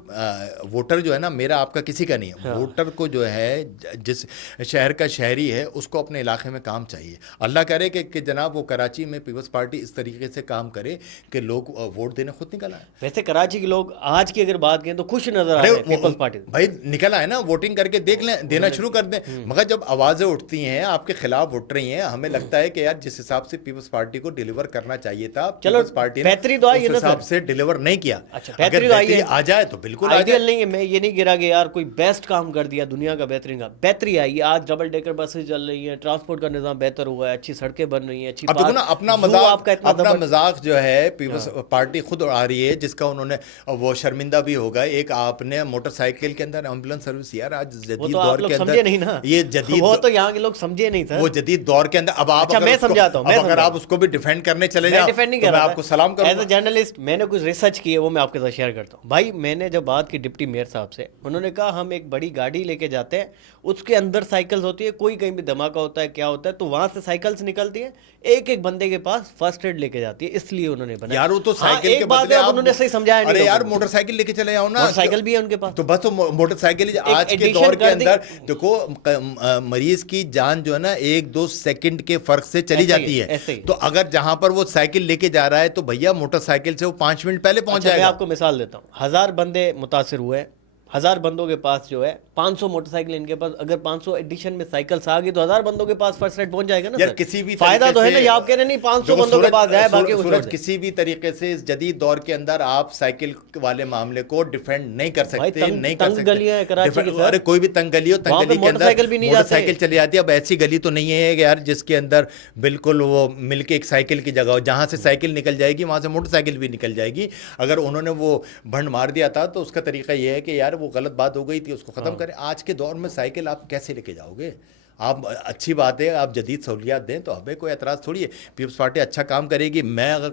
ووٹر جو ہے نا, میرا آپ کا کسی کا نہیں ہے. ووٹر کو جو ہے جس شہر کا شہری ہے اس کو اپنے علاقے میں کام چاہیے. اللہ کرے کہ جناب وہ کراچی میں پیپلز پارٹی اس طریقے سے کام کرے کہ لوگ ووٹ دینے خود نکل آئے. ویسے کراچی کے لوگ آج کی اگر بات کریں تو خوش نظر آ رہے ہیں پیپلز پارٹی. بھائی نکل آئے نا, ووٹنگ کر کے دیکھ لیں, دینا شروع کر دیں. مگر جب آوازیں اٹھتی ہیں آپ کے خلاف اٹھ رہی ہیں, ہمیں لگتا ہے کہ یار جس حساب سے پیپلز پارٹی کو ڈیلیور کرنا چاہیے تھا پیپلز پارٹی نے बेहतरी तो आई है उस ना हिसाब सर। से डिलीवर नहीं किया। अच्छा, अगर बेहतरी तो आई बेहतरी है। आ जाए तो बिल्कुल आ आइडियल जाए। नहीं है, मैं ये नहीं गिरा कि यार कोई बेस्ट काम कर दिया दुनिया का बेहतरीन का, बेहतरी आई है। आज डबल डेकर बसें चल रही हैं, ट्रांसपोर्ट का निज़ाम बेहतर हुआ है, अच्छी सड़कें बन रही हैं, अच्छी अब देखो ना, अपना मजाक, अपना मजाक जो है पीपल्स पार्टी खुद उड़ा रही है, जिसका उन्होंने वो शर्मिंदा भी होगा। एक आपने मोटरसाइकिल के अंदर एम्बुलेंस सर्विस, यार आज वो जदीद तो आप दौर लोग के समझे अंदर नहीं ना, ये जदीद, वो तो यहाँ के लोग समझे नहीं सर। वो जदीद दौर के अंदर अब आप अच्छा, अगर मैं उसको- समझाता हूँ, अब अगर आप उसको भी डिफेंड करने चले मैं जाओ डिफेंड नहीं तो कर मैं रहा आपको सलाम एज करूंगा। अ जर्नलिस्ट मैंने कुछ रिसर्च की है, वो मैं आपके साथ शेयर करता हूँ। भाई मैंने जब बात की डिप्टी मेयर साहब से, उन्होंने कहा हम एक बड़ी गाड़ी लेके जाते हैं, उसके अंदर साइकिल्स होती है, कोई कहीं भी धमाका होता है क्या होता है तो वहां से साइकिल्स निकलती है, एक एक बंदे के पास फर्स्ट एड लेके जाती है, इसलिए उन्होंने बनाया। यार वो तो हाँ, साइकिल एक के बात बदले है, आप उन्होंने सही समझाया नहीं अरे यार लोगों को। मोटरसाइकिल लेके चले जाओ ना, मोटरसाइकिल भी है उनके पास। तो बस तो मोटरसाइकिल आज के addition दौर के कर दी। अंदर देखो मरीज की जान जो है ना 1-2 सेकंड के फर्क से चली ऐसे ही जाती है, है। ऐसे ही। तो अगर जहां पर वो साइकिल लेके जा रहा है तो भैया मोटरसाइकिल से वो 5 मिनट पहले पहुंच अच्छा, मैं जाएगा। आपको मिसाल देता हूँ, 1000 बंदे मुतासिर हुए, 1000 बंदों के पास जो है 500 मोटरसाइकिल इनके पास, अगर 500 एडिशन में साइकिल्स आ गई तो 1000 बंदों के पास फर्स्ट एड पहुंच जाएगा ना यार सर। किसी भी फायदा तरीके तो है से- ना, ये आप कह रहे नहीं 500 देखो बंदों के पास जाए, बाकी को सूरज छोड़ दे। किसी भी तरीके से इस जदीद दौर के अंदर आप साइकिल वाले मामले को डिफेंड नहीं कर भाई, सकते, नहीं कर तंग सकते। गलियां हैं कराची की सर। अरे कोई भी तंग गली हो, तंग वहाँ पे गली के मोटरसाइकिल भी अंदर नहीं जाते। मोटरसाइकिल चली जाती है। अब ऐसी गली तो नहीं है कि यार जिसके अंदर बिल्कुल वो मिलके एक साइकिल की जगह हो, जहां से साइकिल निकल जाएगी वहां से मोटरसाइकिल भी निकल जाएगी। अगर उन्होंने वो भंड मार दिया था तो उसका तरीका ये है कि यार वो गलत बात हो गई थी, उसको खत्म करें। आज के दौर में साइकिल आप कैसे लेके जाओगे? आप अच्छी बात है, आप जदीद सहूलियात दें तो हमें कोई एतराज़ थोड़ी है। पीपल्स पार्टी अच्छा काम करेगी, मैं अगर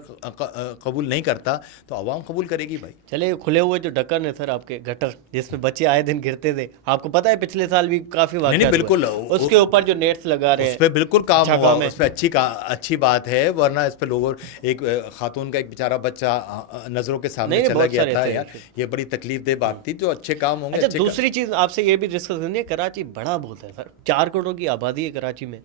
कबूल नहीं करता तो अवाम कबूल करेगी भाई। चले खुले हुए जो ढक्कन है सर आपके गटर, जिसमें बच्चे आए दिन गिरते थे, आपको पता है पिछले साल भी काफी वाक़यात नहीं, हुए। बिल्कुल। उसके ऊपर जो नेट्स लगा रहे उस हैं, पर बिल्कुल काम अच्छा हुआ, काम है। उस पर अच्छी बात है। वरना इस पर लोगों, एक खातून का एक बेचारा बच्चा नज़रों के सामने नहीं, चला बहुत गया सारे था थे यार, ये बड़ी तकलीफ दे बात थी। जो अच्छे काम होंगे अच्छा, अच्छे दूसरी चीज आपसे ये भी डिस्कस करनी है, कराची बड़ा बोलता है सर, 4 करोड़ की आबादी है कराची में,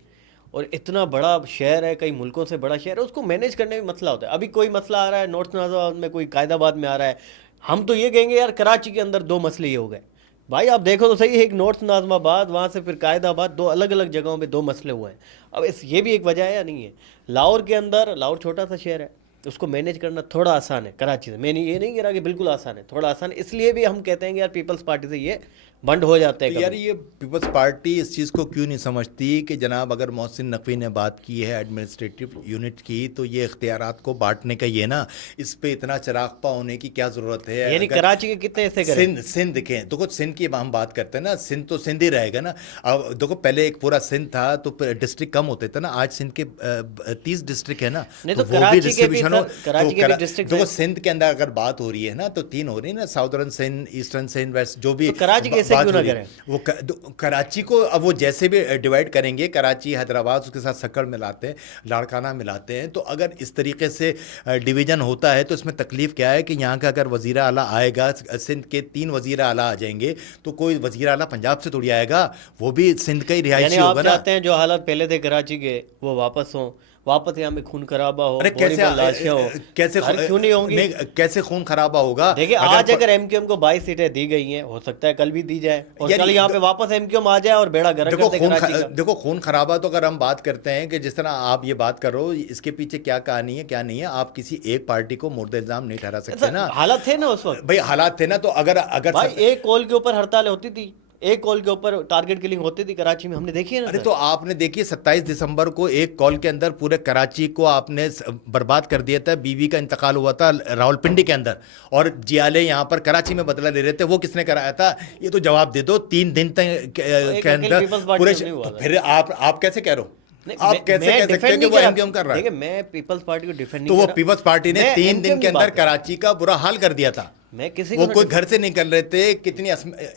और इतना बड़ा शहर है, कई मुल्कों से बड़ा शहर है, उसको मैनेज करने में मसला होता है। अभी कोई मसला आ रहा है नॉर्थ नाज़ाबाद में, कोई कायदाबाद में आ रहा है, हम तो ये कहेंगे यार कराची के अंदर 2 मसले ये हो गए। भाई आप देखो तो सही, एक नॉर्थ नाज़िमाबाद, वहाँ से फिर कायदाबाद, 2 अलग अलग जगहों पे 2 मसले हुए हैं। अब ये भी एक वजह है या नहीं है? लाहौर के अंदर, लाहौर छोटा सा शहर है, उसको मैनेज करना थोड़ा आसान है कराची से। मैं ये नहीं कह रहा कि बिल्कुल आसान है, थोड़ा आसान है। इसलिए भी हम कहते हैं कि यार पीपल्स पार्टी से ये बंड हो जाते हैं। तो यार ये पीपल्स पार्टी इस चीज़ को क्यों नहीं समझती कि जनाब अगर मोहसिन नकवी ने बात की है एडमिनिस्ट्रेटिव यूनिट की, तो ये इख्तियारात को बांटने का ये ना, इस पे इतना चरागपा होने की क्या ज़रूरत है? यानी अगर कराची के कितने ऐसे करें? सिंध के देखो, सिंध की हम बात करते हैं ना, सिंध तो सिंध ही रहेगा ना। अब देखो पहले एक पूरा सिंध था तो डिस्ट्रिक्ट कम होते थे ना, आज सिंध के 30 डिस्ट्रिक्ट है ना, नहीं तो वो कराची के भी distribution हो। सर, कराची तो के भी डिस्ट्रिक्ट देखो है। सिंध के अंदर अगर बात हो रही है ना तो 3 हो रही है ना, southern Sindh, eastern Sindh, west, जो भी तो कराची के ऐसे बात क्यों ना हो रही है। करें? वो कराची को अब वो जैसे भी डिवाइड करेंगे, कराची, हैदराबाद, उसके साथ सक्कर मिलाते हैं, लाड़काना मिलाते हैं, तो अगर इस तरीके से डिवीजन होता है तो इसमें तकलीफ क्या है कि यहाँ का अगर वज़ीर आला आएगा, सिंध के 3 वज़ीर आला आ जाएंगे तो कोई वज़ीर आला पंजाब से थोड़ी आएगा, वो भी सिंध का ही रिहायशी यानी आप होगा ना। चाहते हैं जो हालात पहले थे कराची के वो वापस हों, वापस यहाँ में खून खराबा हो, अरे बोरीबल लाशियां हो। कैसे अरे क्यों नहीं होंगी? कैसे खून खराबा होगा? देखिए आज अगर एमक्यूएम को 22 सीटें दी गई हैं, हो सकता है कल भी दी जाए, और यार कल यहाँ पे वापस एमक्यूएम आ जाए और बेड़ा गर्क कर दे कराची का। देखो खून खराबा तो अगर हम बात करते हैं कि जिस तरह आप ये बात कर रहे हो, इसके पीछे क्या कहानी है क्या नहीं है, आप किसी एक पार्टी को मुर्द इल्जाम नहीं ठहरा सकते ना। हालात थे ना उस वक्त भाई, हालात थे ना, तो अगर भाई एक कॉल के ऊपर हड़ताल होती थी, एक कॉल के ऊपर टारगेट किलिंग होती थी कराची में, हमने देखी है ना। अरे तो आपने देखिए 27 दिसंबर को एक कॉल के अंदर पूरे कराची को आपने बर्बाद कर दिया था। बीवी का इंतकाल हुआ था रावलपिंडी के अंदर, और जियाले यहाँ पर कराची में बदला ले रहे थे। वो किसने कराया था? ये तो जवाब दे दो। 3 दिन तक के अंदर पूरे, फिर आप कैसे कह रहे हो? आप कैसे कह सकते हैं कि वो एमक्यूएम कर रहा है? देखिए मैं पीपल्स पार्टी को डिफेंड तो नहीं वो कर रहा। पीपल्स पार्टी ने मैं 3 दिन MKM के की अंदर बात कर रहा कराची का बुरा हाल कर दिया था। मैं किसी वो को कोई घर से निकल रहे थे, कितनी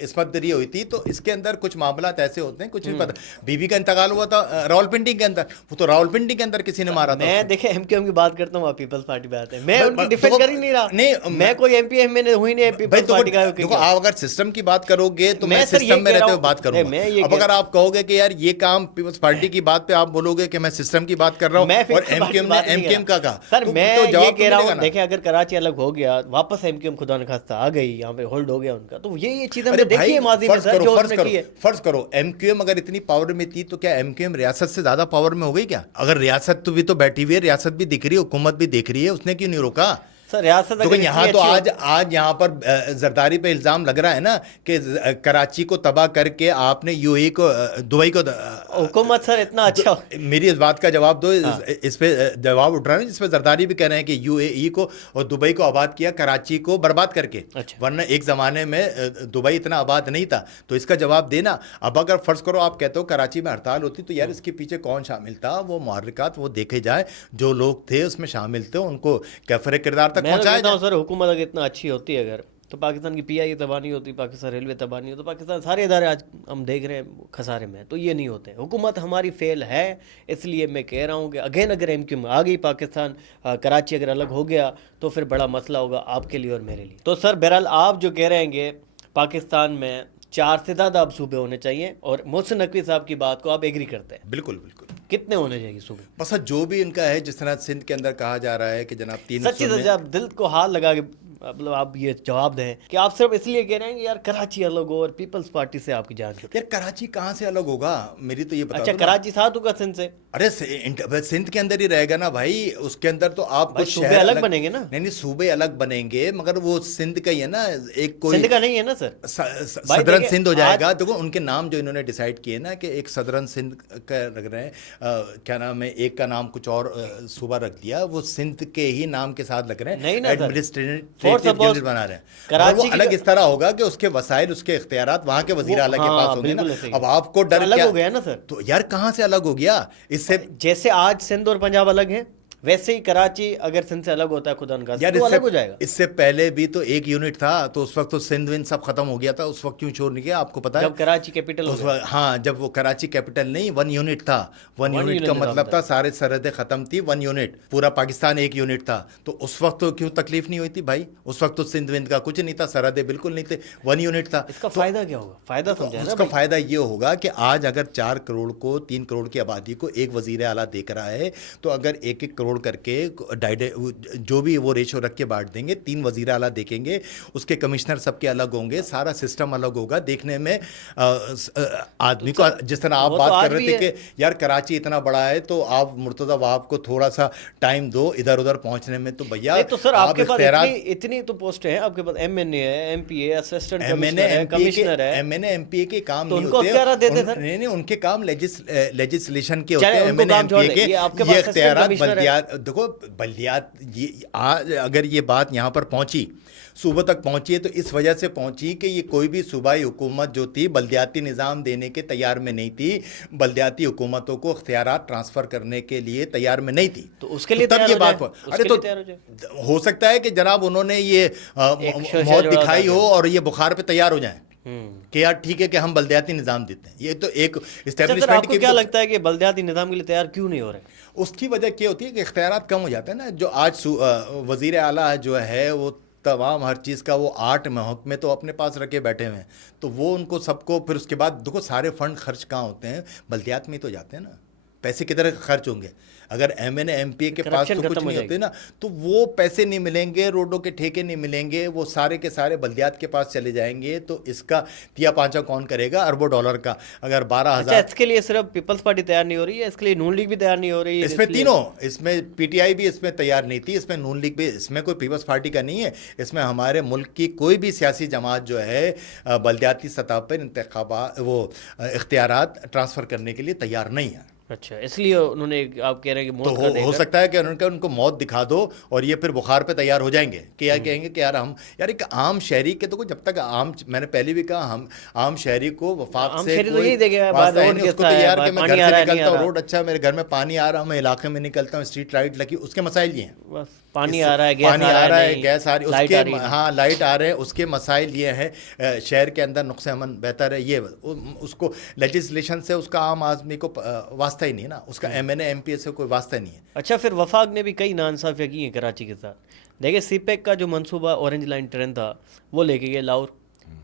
इस्मत दरी हुई थी। तो इसके अंदर कुछ मामलात ऐसे होते हैं, कुछ नहीं पता। बीबी का इंतकाल हुआ था रावलपिंडी के अंदर, वो तो रावलपिंडी के अंदर किसी ने मारा था। मैं देखिए एमक्यूएम की बात करता हूँ, आप पीपल्स पार्टी पे आते हैं। मैं उनकी डिफेंड कर ही नहीं रहा। नहीं, मैं कोई एमपीएम में हुई नहीं पीपल्स पार्टी का। देखो आप अगर सिस्टम की बात करोगे तो मैं सर ये सिस्टम में कह रहा रहते हुए हूँ, बात करूंगा। मैं ये अब कह अगर आप कहोगे कि यार ये काम पीपल्स पार्टी की बात पे आप बोलोगे कि मैं सिस्टम की बात कर रहा मैं हूँ, और एमक्यूएम ने एमक्यूएम का कहा, सर तो मैं जवाब ये तो कह रहा मिलेगा हूँ। ना। देखिए अगर कराची अलग हो गया, वापस एमक्यूएम खुदा न خواستہ آ گئی یہاں پہ ہولڈ ہو گیا ان کا. تو یہ چیز ہم ارے نے دیکھی ہے ماضی میں سر جو اس نے کی ہے. فرض کرو ایم کیو ایم اگر اتنی پاور میں تھی تو کیا ایم کیو ایم ریاست سے زیادہ پاور میں ہو گئی کیا؟ اگر ریاست بھی تو بیٹھی ہوئی ہے, ریاست بھی دکھ رہی ہے, حکومت بھی دیکھ رہی ہے, اس نے کیوں نہیں روکا؟ سر ریاست تو یہاں تو آج یہاں پر زرداری پہ الزام لگ رہا ہے نا کہ کراچی کو تباہ کر کے آپ نے یو اے کو, دبئی کو, حکومت سر اتنا اچھا. میری اس بات کا جواب دو. اس پہ جواب اٹھ رہا ہے جس پہ زرداری بھی کہہ رہے ہیں کہ یو اے ای کو اور دبئی کو آباد کیا کراچی کو برباد کر کے, ورنہ ایک زمانے میں دبئی اتنا آباد نہیں تھا. تو اس کا جواب دینا. اب اگر فرض کرو آپ کہتے ہو کراچی میں ہڑتال ہوتی تو یار اس کے پیچھے کون شامل تھا, وہ محرکات وہ دیکھے جائے, جو لوگ تھے اس میں شامل تھے ان کو کیفر کردار تک میں پہنچایا کہتا ہوں سر حکومت اگر اتنا اچھی ہوتی ہے اگر تو پاکستان کی پی آئی تباہ نہیں ہوتی, پاکستان ریلوے تباہ نہیں ہوتی, تو پاکستان سارے ادارے آج ہم دیکھ رہے ہیں خسارے میں. تو یہ نہیں ہوتے. حکومت ہماری فیل ہے, اس لیے میں کہہ رہا ہوں کہ اگین اگر ایم کیو میں آ گئی پاکستان, کراچی اگر الگ ہو گیا تو پھر بڑا مسئلہ ہوگا آپ کے لیے اور میرے لیے. تو سر بہرحال آپ جو کہہ رہے ہیں کہ پاکستان میں 4 سے زیادہ اب صوبے ہونے چاہیے, اور محسن نقوی صاحب کی بات کو آپ ایگری کرتے ہیں؟ بالکل بالکل. کتنے ہونے چاہیے صوبے؟ بس جو بھی ان کا ہے, جس طرح سندھ کے اندر کہا جا رہا ہے کہ جناب 3 سچی سچی آپ دل کو ہاتھ لگا کے مطلب آپ یہ جواب دیں کہ آپ صرف اس لیے کہہ رہے ہیں کہ یار کراچی الگ ہو اور پیپلز پارٹی سے آپ کی جان چھوٹی. یار کراچی کہاں سے الگ ہوگا, میری تو یہ بتا. اچھا کراچی ساتھ ہوگا سندھ سے؟ ارے سندھ کے اندر ہی رہے گا نا بھائی, اس کے اندر تو آپ کو صوبے الگ بنیں گے نا. نہیں صوبے الگ بنیں گے, مگر وہ سندھ کا ہی ہے نا, ایک کوئی سندھ کا نہیں ہے نا سر, صدرن سندھ ہو جائے گا. دیکھو ان کے نام جو انہوں نے ڈیسائیڈ کیے نا کہ ایک صدرن سندھ کا رکھ رہے ہیں, کیا نام ہے, ایک کا نام کچھ اور صوبہ رکھ دیا, وہ سندھ کے ہی نام کے ساتھ رکھ رہے ہیں, ایڈمنسٹریٹو یونٹ بنا رہے ہیں. وہ الگ اس طرح ہوگا کہ اس کے وسائل, اس کے اختیارات وہاں کے وزیر اعلیٰ کے پاس ہوں گے نا. اب آپ کو ڈر الگ ہو گیا نا سر. تو یار کہاں سے الگ ہو گیا؟ اس سے جیسے آج سندھ اور پنجاب الگ ہیں ویسے ہی کراچی اگر سندھ سے الگ ہوتا ہے خدا نخواستہ تو الگ ہو جائے گا. اس سے پہلے بھی تو ایک یونٹ تھا, تو اس وقت تو سندھ ون سب ختم ہو گیا تھا. اس وقت کیوں چھوڑ نہیں گیا آپ کو پتا ہے؟ جب کراچی کیپٹل ہو گیا. ہاں جب وہ کراچی کیپٹل نہیں 1 یونٹ تھا. 1 یونٹ کا مطلب تھا سارے سرحدیں ختم تھی, 1 یونٹ, پورا پاکستان 1 یونٹ تھا. تو اس وقت تو کیوں تکلیف نہیں ہوئی تھی بھائی؟ اس وقت تو سندھ وند کا کچھ نہیں تھا, سرحدیں بالکل نہیں تھے, 1 یونٹ تھا. اس کا فائدہ کیا ہوگا؟ فائدہ سمجھا نا. اس کا فائدہ یہ ہوگا کہ آج اگر 4 کروڑ کو 3 کروڑ کی آبادی کو ایک وزیر اعلیٰ دیکھ رہا ہے, تو اگر 1 کروڑ کر کے جو بھی وہ ریشو رکھ کے بانٹ دیں گے, 3 وزیر اعلیٰ دیکھیں گے, اس کے کمشنر سب کے الگ ہوں گے, سارا سسٹم الگ ہوگا. دیکھنے میں آدمی کو, جس طرح آپ بات کر رہے تھے کہ یار کراچی اتنا بڑا ہے تو آپ مرتضیٰ وہاب کو تھوڑا سا ٹائم دو ادھر ادھر پہنچنے میں. تو بھیا تو سر آپ کے پاس اتنی تو پوسٹ ہیں, آپ کے پاس ایم این اے ہے, M P A, assistant commissioner ہے. M N A M P A کے کام نہیں ہوتے, نہیں ان کے کام لیجسلیشن کے ہوتے ہیں. M N A M P A کے یہ اختیارات بلدیات, دیکھو بلدیات, اگر یہ بات یہاں پر پہنچی, صوبوں تک پہنچی ہے, تو اس وجہ سے پہنچی کہ یہ کوئی بھی صوبائی حکومت جو تھی بلدیاتی نظام دینے کے تیار میں نہیں تھی, بلدیاتی حکومتوں کو اختیارات ٹرانسفر کرنے کے لیے تیار میں نہیں تھی. تو اس کے لیے تب یہ بات ارے تو ہو سکتا ہے کہ جناب انہوں نے یہ موت دکھائی ہو اور یہ بخار پہ تیار ہو جائیں کہ یار ٹھیک ہے کہ ہم بلدیاتی نظام دیتے ہیں. یہ تو ایک اسٹیبلشمنٹ. آپ کو کیا لگتا ہے کہ بلدیاتی نظام کے لیے تیار کیوں نہیں ہو رہے؟ اس کی وجہ کیا ہوتی ہے کہ اختیارات کم ہو جاتے ہیں نا. جو آج وزیر اعلیٰ جو ہے وہ تمام ہر چیز کا وہ 8 محکمے تو اپنے پاس رکھے بیٹھے ہوئے ہیں, تو وہ ان کو سب کو پھر اس کے بعد دیکھو سارے فنڈ خرچ کہاں ہوتے ہیں, بلدیات میں ہی تو جاتے ہیں نا. پیسے کدھر خرچ ہوں گے؟ اگر M N A M P A کے پاس تو کچھ نہیں ہوتے نا, تو وہ پیسے نہیں ملیں گے, روڈوں کے ٹھیکے نہیں ملیں گے, وہ سارے کے سارے بلدیات کے پاس چلے جائیں گے. تو اس کا تیا پانچا کون کرے گا اربوں ڈالر کا؟ اگر 12,000. اس کے لیے صرف پیپلز پارٹی تیار نہیں ہو رہی ہے, اس کے لیے نون لیگ بھی تیار نہیں ہو رہی ہے. اس میں تینوں, اس میں پی ٹی آئی بھی اس میں تیار نہیں تھی, اس میں نون لیگ بھی, اس میں کوئی پیپلز پارٹی کا نہیں ہے. اس میں ہمارے ملک کی کوئی بھی سیاسی جماعت جو ہے بلدیاتی سطح پر انتخابات وہ اختیارات ٹرانسفر کرنے کے لیے تیار نہیں ہے. اچھا, اس لیے انہوں نے آپ کہہ رہے ہیں کہ موت تو ہو سکتا ہے کہ ان کو موت دکھا دو اور یہ پھر بخار پہ تیار ہو جائیں گے کہ یار کہیں گے کہ یار ایک عام شہری کے, تو جب تک میں نے پہلے بھی کہا, ہم عام شہری کو وفاق سے اس کو تو یار کہ میں گھر سے نکلتا ہوں, روڈ اچھا, میرے گھر میں پانی آ رہا, میں علاقے میں نکلتا ہوں, اسٹریٹ لائٹ لگی, اس کے مسائل یہ ہیں. پانی آ رہا ہے, گیس آ رہی ہے, اس کے ہاں لائٹ آ رہے ہیں, اس کے مسائل یہ ہیں. شہر کے اندر نقص امن بہتر ہے, یہ اس کو لیجسلیشن سے اس کا عام آدمی کو واسطہ ہی نہیں نا, اس کا M N A M P A سے کوئی واسطہ نہیں ہے. اچھا, پھر وفاق نے بھی کئی ناانصافیاں کی ہیں کراچی کے ساتھ. دیکھیں سی پیک کا جو منصوبہ اورنج لائن ٹرین تھا وہ لے کے گئے لاہور,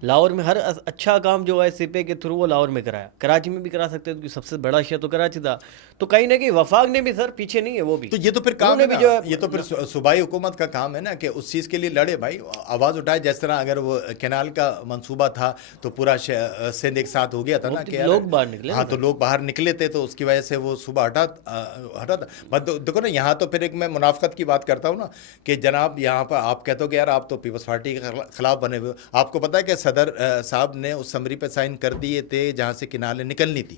لاہور میں ہر اچھا کام جو ہے سپے کے تھرو وہ لاہور میں کرایا, کراچی میں بھی کرا سکتے تھے, سب سے بڑا شہر تو کراچی تھا. تو کہیں نہ کہیں وفاق نے بھی سر پیچھے نہیں ہے, وہ بھی تو یہ تو پھر کام ہے نا, یہ تو پھر صوبائی حکومت کا کام ہے نا کہ اس چیز کے لیے لڑے بھائی, آواز اٹھائے. جس طرح اگر وہ کینال کا منصوبہ تھا تو پورا سندھ ایک ساتھ ہو گیا تھا نا کہ لوگ باہر نکلے. ہاں تو لوگ باہر نکلے تھے تو اس کی وجہ سے وہ صوبہ ہٹا تھا. بس دیکھو نا یہاں تو پھر ایک میں منافقت کی بات کرتا ہوں نا کہ جناب یہاں پر آپ کہتے ہو کہ یار آپ تو پیپلز پارٹی کے خلاف بنے ہوئے. آپ کو پتا ہے کہ صدر صاحب نے اس سمری پہ سائن کر دیے تھے جہاں سے کنالیں نکلنی تھی.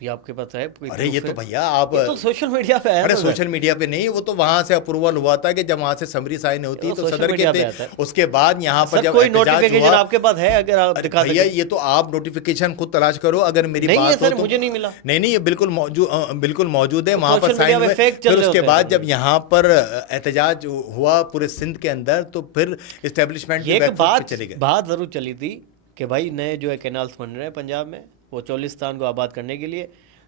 یہ آپ کے پاس ہے؟ ارے یہ تو بھیا آپ تو سوشل میڈیا پہ ہے. ارے سوشل میڈیا پہ نہیں, وہ تو وہاں سے اپروول ہوا تھا کہ جب وہاں سے سمری سائن ہوتی ہے تو صدر کے تھے. اس کے بعد یہاں پر جب کوئی نوٹیفیکیشن آپ کے پاس ہے اگر آپ دکھا بھیا یہ تو آپ نوٹیفیکیشن خود تلاش کرو. اگر میری بات ہو تو مجھے نہیں ملا. نہیں یہ بالکل موجود ہے وہاں پر سائن ہوئے. پھر اس کے بعد جب یہاں پر احتجاج ہوا پورے سندھ کے اندر تو پھر اسٹیبلشمنٹ ایک بات ضرور چلی تھی کہ بھائی نئے جو ہے کینالز بن رہے ہیں پنجاب میں وہ چولستان کو آباد کرنے کے لیے,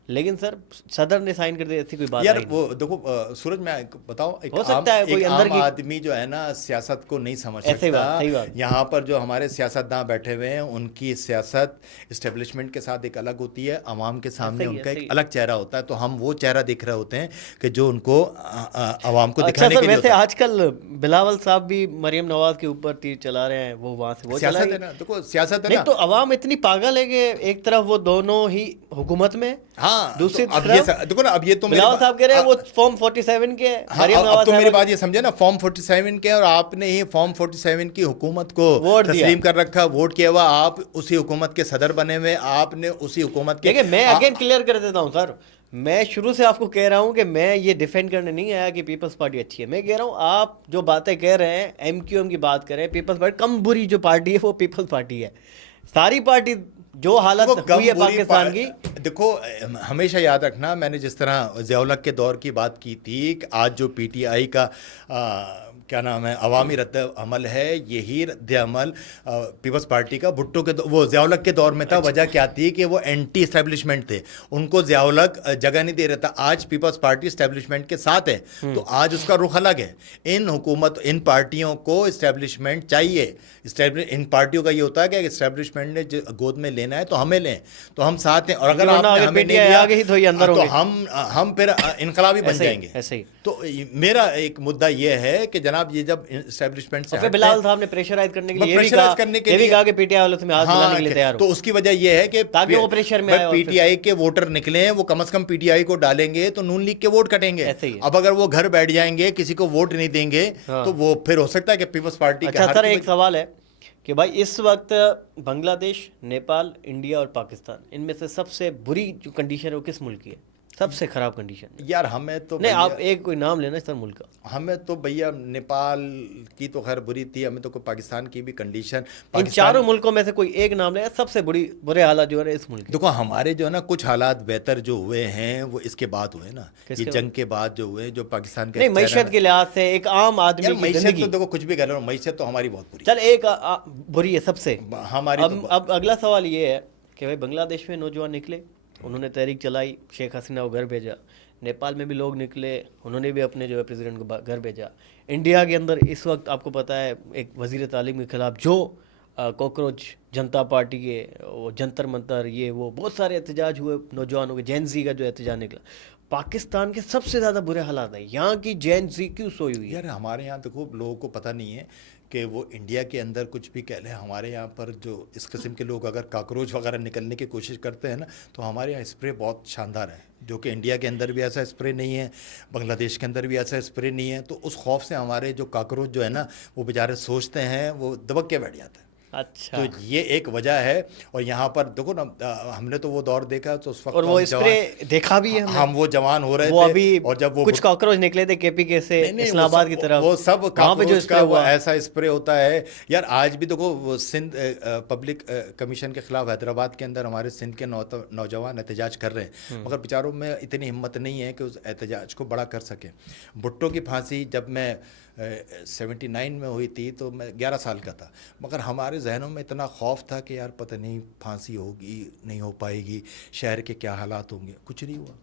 لیکن سر صدر نے سائن کر دیا, ایسی کوئی بات یار وہ دیکھو سورج میں بتاؤں ایک عام آدمی جو ہے نا سیاست کو نہیں سمجھ سکتا. یہاں پر جو ہمارے سیاستداں بیٹھے ہوئے ہیں ان کی سیاست اسٹیبلشمنٹ کے ساتھ ایک الگ ہوتی ہے, عوام کے سامنے ان کا ایک الگ چہرہ ہوتا ہے. تو ہم وہ چہرہ دیکھ رہے ہوتے ہیں کہ جو ان کو عوام کو دکھانے کے لیے. ویسے آج کل بلاول صاحب بھی مریم نواز کے اوپر تیر چلا رہے ہیں, وہ وہاں سے وہ سیاست ہے نا. دیکھو سیاست ہے نا, تو عوام اتنی پاگل ہے کہ ایک طرف وہ دونوں ہی حکومت میں, دوسری طرف دیکھو نا اب یہ تو بلاول صاحب کہہ رہے ہیں وہ فارم 47 کے, اب تو میری بات یہ سمجھے نا فارم 47 کے, اور آپ نے ہی فارم 47 کی حکومت کو تسلیم کر رکھا, ووٹ کیا ہوا, آپ اسی حکومت کے صدر بنے ہوئے, آپ نے اسی حکومت کے. میں اگین کلیئر کر دیتا ہوں سر, میں شروع سے آپ کو کہہ رہا ہوں کہ میں یہ ڈیفینڈ کرنے نہیں آیا کہ پیپلز پارٹی اچھی ہے. میں کہہ رہا ہوں آپ جو باتیں کہہ رہے ہیں ایم کیو ایم کی بات کریں, پیپلز پارٹی کم بری جو پارٹی ہے وہ پیپلز پارٹی ہے. ساری پارٹی جو حالت ہوئی ہے پاکستان کی, دیکھو ہمیشہ یاد رکھنا, میں نے جس طرح ضیاء الحق کے دور کی بات کی تھی کہ آج جو پی ٹی آئی کا کیا نام ہے عوامی رد عمل ہے, یہی رد عمل پیپلز پارٹی کا بھٹو کے وہ ضیاء الحق کے دور میں تھا. وجہ کیا تھی کہ وہ اینٹی اسٹیبلشمنٹ تھے, ان کو ضیاء الحق جگہ نہیں دے رہا تھا. آج پیپلز پارٹی اسٹیبلشمنٹ کے ساتھ ہے تو آج اس کا رخ الگ ہے. ان پارٹیوں کو اسٹیبلشمنٹ چاہیے. ان پارٹیوں کا یہ ہوتا ہے کہ اسٹیبلشمنٹ نے گود میں لینا ہے تو ہمیں لیں, تو ہم ساتھ ہیں, اور اگر آپ نے ہمیں نہیں لیا تو ہم پھر انقلابی بن جائیں گے. تو میرا ایک مدعا یہ ہے کہ جناب یہ جب اسٹیبلشمنٹ سے بلال صاحب نے پریشرائز کرنے کے لیے یہ بھی کہا کہ پی ٹی آئی والوں سے ہاتھ ملانے کے لیے تیار ہو, تو اس کی وجہ یہ ہے کہ تاکہ وہ پریشر میں پی ٹی آئی کے ووٹر نکلیں, وہ کم از کم پی ٹی آئی کو ڈالیں گے تو نون لیگ کے ووٹ کٹیں گے. اب اگر وہ گھر بیٹھ جائیں گے کسی کو ووٹ نہیں دیں گے تو وہ پھر ہو سکتا ہے کہ پیپلز پارٹی کا. اچھا سر ایک سوال ہے کہ بھائی اس وقت بنگلہ دیش, نیپال, انڈیا اور پاکستان, ان میں سے سب سے بری جو کنڈیشن ہے وہ کس ملک کی ہے, سب سے خراب کنڈیشن؟ یار ہمیں تو نہیں, آپ ایک کوئی نام لینا سر ملک کا. ہمیں تو بھیا نیپال کی تو خیر بری تھی, ہمیں تو کوئی پاکستان کی بھی کنڈیشن, ان چاروں ملکوں میں سے کوئی ایک نام لے سب سے برے حالات جو ہے اس ملک. دیکھو ہمارے جو ہے نا کچھ حالات بہتر جو ہوئے ہیں وہ اس کے بعد ہوئے نا, یہ جنگ کے بعد جو ہوئے, جو پاکستان کے نہیں معیشت کے لحاظ سے ایک عام آدمی کی معیشت تو دیکھو کچھ بھی کہہ رہا ہوں, معیشت تو ہماری بہت بری. چل ایک بری ہے سب سے ہماری. اب اگلا سوال یہ ہے کہ بھائی بنگلہ دیش میں نوجوان نکلے, انہوں نے تحریک چلائی, شیخ حسینہ کو گھر بھیجا. نیپال میں بھی لوگ نکلے, انہوں نے بھی اپنے جو ہے پریزیڈنٹ کو گھر بھیجا. انڈیا کے اندر اس وقت آپ کو پتہ ہے ایک وزیر تعلیم کے خلاف جو کوکروچ جنتا پارٹی کے وہ جنتر منتر یہ وہ بہت سارے احتجاج ہوئے نوجوانوں کے, جین زی کا جو احتجاج نکلا. پاکستان کے سب سے زیادہ برے حالات ہیں, یہاں کی جین زی کیوں سوئی ہوئی ہے؟ یار ہمارے یہاں دیکھو لوگوں کو پتہ نہیں ہے کہ وہ انڈیا کے اندر کچھ بھی کہہ لیں, ہمارے یہاں پر جو اس قسم کے لوگ اگر کاکروچ وغیرہ نکلنے کی کوشش کرتے ہیں نا تو ہمارے یہاں اسپرے بہت شاندار ہے, جو کہ انڈیا کے اندر بھی ایسا اسپرے نہیں ہے, بنگلہ دیش کے اندر بھی ایسا اسپرے نہیں ہے. تو اس خوف سے ہمارے جو کاکروچ جو ہے نا وہ بیچارے سوچتے ہیں, وہ دبک کے بیٹھ جاتے ہیں. اچھا, تو یہ ایک وجہ ہے. اور یہاں پر دیکھو نا ہم نے تو وہ دور دیکھا تو اس وقت اور وہ اسپرے دیکھا بھی ہے, ہم وہ جوان ہو رہے تھے, اور جب وہ کچھ کاکروچ نکلے تھے کے پی کے سے اسلام آباد کی طرف, وہ سب کاکروچ کا وہ ایسا اسپرے ہوتا ہے. یار آج بھی دیکھو وہ سندھ پبلک کمیشن کے خلاف حیدرآباد کے اندر ہمارے سندھ کے نوجوان احتجاج کر رہے ہیں, مگر بیچاروں میں اتنی ہمت نہیں ہے کہ اس احتجاج کو بڑا کر سکیں. بھٹو کی پھانسی جب میں 79 میں ہوئی تھی تو میں 11 سال کا تھا, مگر ہمارے ذہنوں میں اتنا خوف تھا کہ یار پتہ نہیں پھانسی ہوگی نہیں ہو پائے گی, شہر کے کیا حالات ہوں گے. کچھ نہیں ہوا,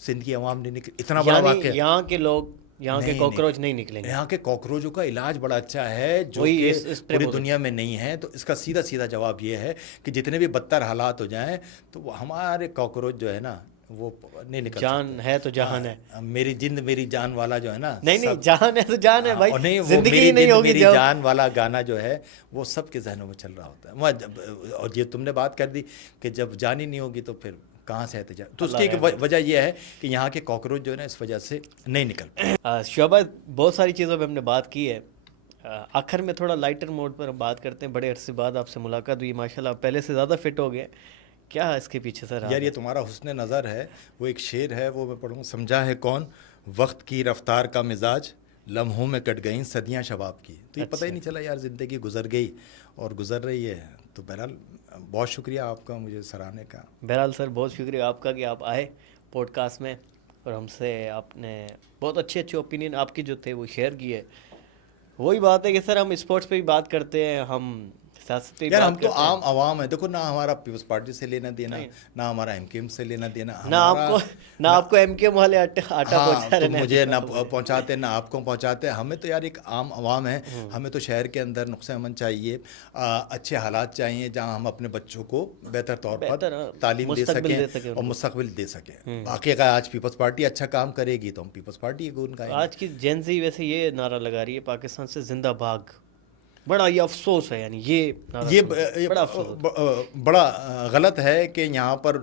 سندھ کی عوام نے اتنا بڑا واقعہ. یہاں کے لوگ یہاں کے کاکروچ نہیں نکلیں گے. یہاں کے کاکروچوں کا علاج بڑا اچھا ہے جو وہی کہ اس پہ پوری دنیا میں نہیں ہے. تو اس کا سیدھا جواب یہ ہے کہ جتنے بھی بدتر حالات ہو جائیں تو وہ ہمارے کاکروچ جو ہے نا وہ نہیں نکل جان ہے تو جہان ہے. میری جند میری جان والا جو ہے نا, نہیں جان ہے تو جان ہے بھائی, نہیں وہ زندگی میری ہی نہیں جند ہوگی میری جب. جان والا گانا جو ہے وہ سب کے ذہنوں میں چل رہا ہوتا ہے. اور یہ تم نے بات کر دی کہ جب جان ہی نہیں ہوگی تو پھر کہاں سے احتجاج. تو اس کی وجہ یہ ہے کہ یہاں کے کاکروچ جو ہے نا اس وجہ سے نہیں نکل. شعبہ بہت ساری چیزوں پہ ہم نے بات کی ہے. آخر میں تھوڑا لائٹر موڈ پر بات کرتے ہیں. بڑے عرصے بعد آپ سے ملاقات ہوئی, ماشاءاللہ آپ پہلے سے زیادہ فٹ ہو گئے. کیا اس کے پیچھے سر؟ یار یہ تمہارا حسن نظر ہے. وہ ایک شعر ہے, وہ میں پڑھوں. سمجھا ہے کون وقت کی رفتار کا مزاج, لمحوں میں کٹ گئیں صدیاں شباب کی. تو یہ پتہ ہی نہیں چلا یار, زندگی گزر گئی اور گزر رہی ہے. تو بہرحال بہت شکریہ آپ کا مجھے سراہنے کا. بہرحال سر بہت شکریہ آپ کا کہ آپ آئے پوڈ کاسٹ میں اور ہم سے آپ نے بہت اچھے اوپینین آپ کے جو تھے وہ شیئر کیے. وہی بات ہے کہ سر ہم اسپورٹس پہ بھی بات کرتے ہیں, ہم سیاست پہ بھی یار بات ہم تو کرتے ہیں. عام عوام ہیں. دیکھو نہ ہمارا پیپلز پارٹی سے لینا دینا, نہ ہمارا ایم کیو ایم سے لینا دینا. نہ آپ کو ایم کے والے آٹا پہنچا رہے تم مجھے نہ پہنچاتے نہ آپ کو پہنچاتے. ہمیں تو یار ایک عام عوام ہے. ہمیں تو شہر کے اندر نقطہ امن چاہیے, اچھے حالات چاہیے جہاں ہم اپنے بچوں کو بہتر طور پر تعلیم دے سکیں اور مستقبل دے سکیں. باقی اگر آج پیپلز پارٹی اچھا کام کرے گی تو ہم پیپلز پارٹی کو ان کا. آج کی جین زی ویسے یہ نعرہ لگا رہی ہے پاکستان سے زندہ بھاگ. بڑا یہ افسوس ہے, یعنی یہ بڑا غلط ہے کہ یہاں پر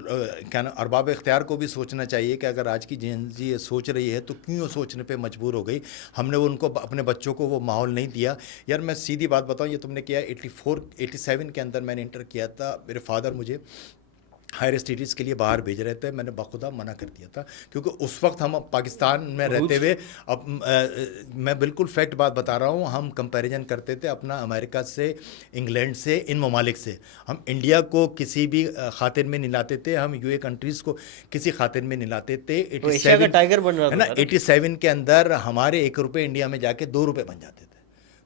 کیا ارباب اختیار کو بھی سوچنا چاہیے کہ اگر آج کی جین زی سوچ رہی ہے تو کیوں سوچنے پہ مجبور ہو گئی. ہم نے ان کو اپنے بچوں کو وہ ماحول نہیں دیا. یار میں سیدھی بات بتاؤں, یہ تم نے کیا 87 کے اندر میں نے انٹر کیا تھا. میرے فادر مجھے ہائر اسٹڈیز کے لیے باہر بھیج رہے تھے. میں نے بخدا منع کر دیا تھا کیونکہ اس وقت ہم پاکستان میں رہتے ہوئے, اب میں بالکل فیکٹ بات بتا رہا ہوں, ہم کمپیریزن کرتے تھے اپنا امریکہ سے, انگلینڈ سے, ان ممالک سے. ہم انڈیا کو کسی بھی خاطر میں نہیں لاتے تھے, ہم یو اے کنٹریز کو کسی خاطر میں نہیں لاتے تھے. 87 کے اندر ہمارے 1 روپے انڈیا میں جا کے 2 روپے بن جاتے تھے.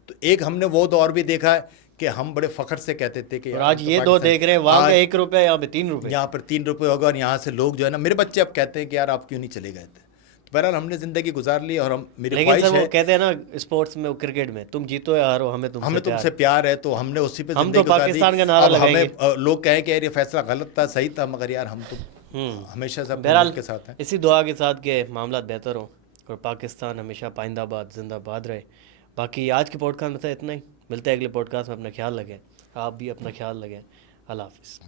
تو ایک ہم نے وہ دور بھی دیکھا ہے کہ ہم بڑے فخر سے کہتے تھے کہ آج یہ دو دیکھ رہے ہیں, وہاں 1 روپے یہاں پہ 3 روپے, یہاں پر 3 روپے ہوگا. اور یہاں سے لوگ جو ہے نا, میرے بچے اب کہتے ہیں کہ یار آپ کیوں نہیں چلے گئے تھے. تو بہرحال ہم نے زندگی گزار لی اور میری خواہش ہے. وہ کہتے ہیں نا اسپورٹس میں, کرکٹ میں, تم جیتو یا ہارو ہمیں تم سے پیار ہے. تو ہم نے اسی پہ زندگی گزار دی. اب ہمیں لوگ کہیں کہ یار یہ فیصلہ غلط تھا, صحیح تھا, مگر یار ہم تو ہمیشہ سے اپنے ملک کے ساتھ ہیں. اسی دعا کے ساتھ کہ معاملات بہتر ہوں اور پاکستان ہمیشہ پائندہ آباد زندہ باد رہے. باقی آج کے پوڈ کاسٹ میں تھا اتنا ہی. ملتے ہیں اگلے پوڈ کاسٹ میں. اپنا خیال رکھیں, آپ بھی اپنا خیال رکھیں. اللہ حافظ.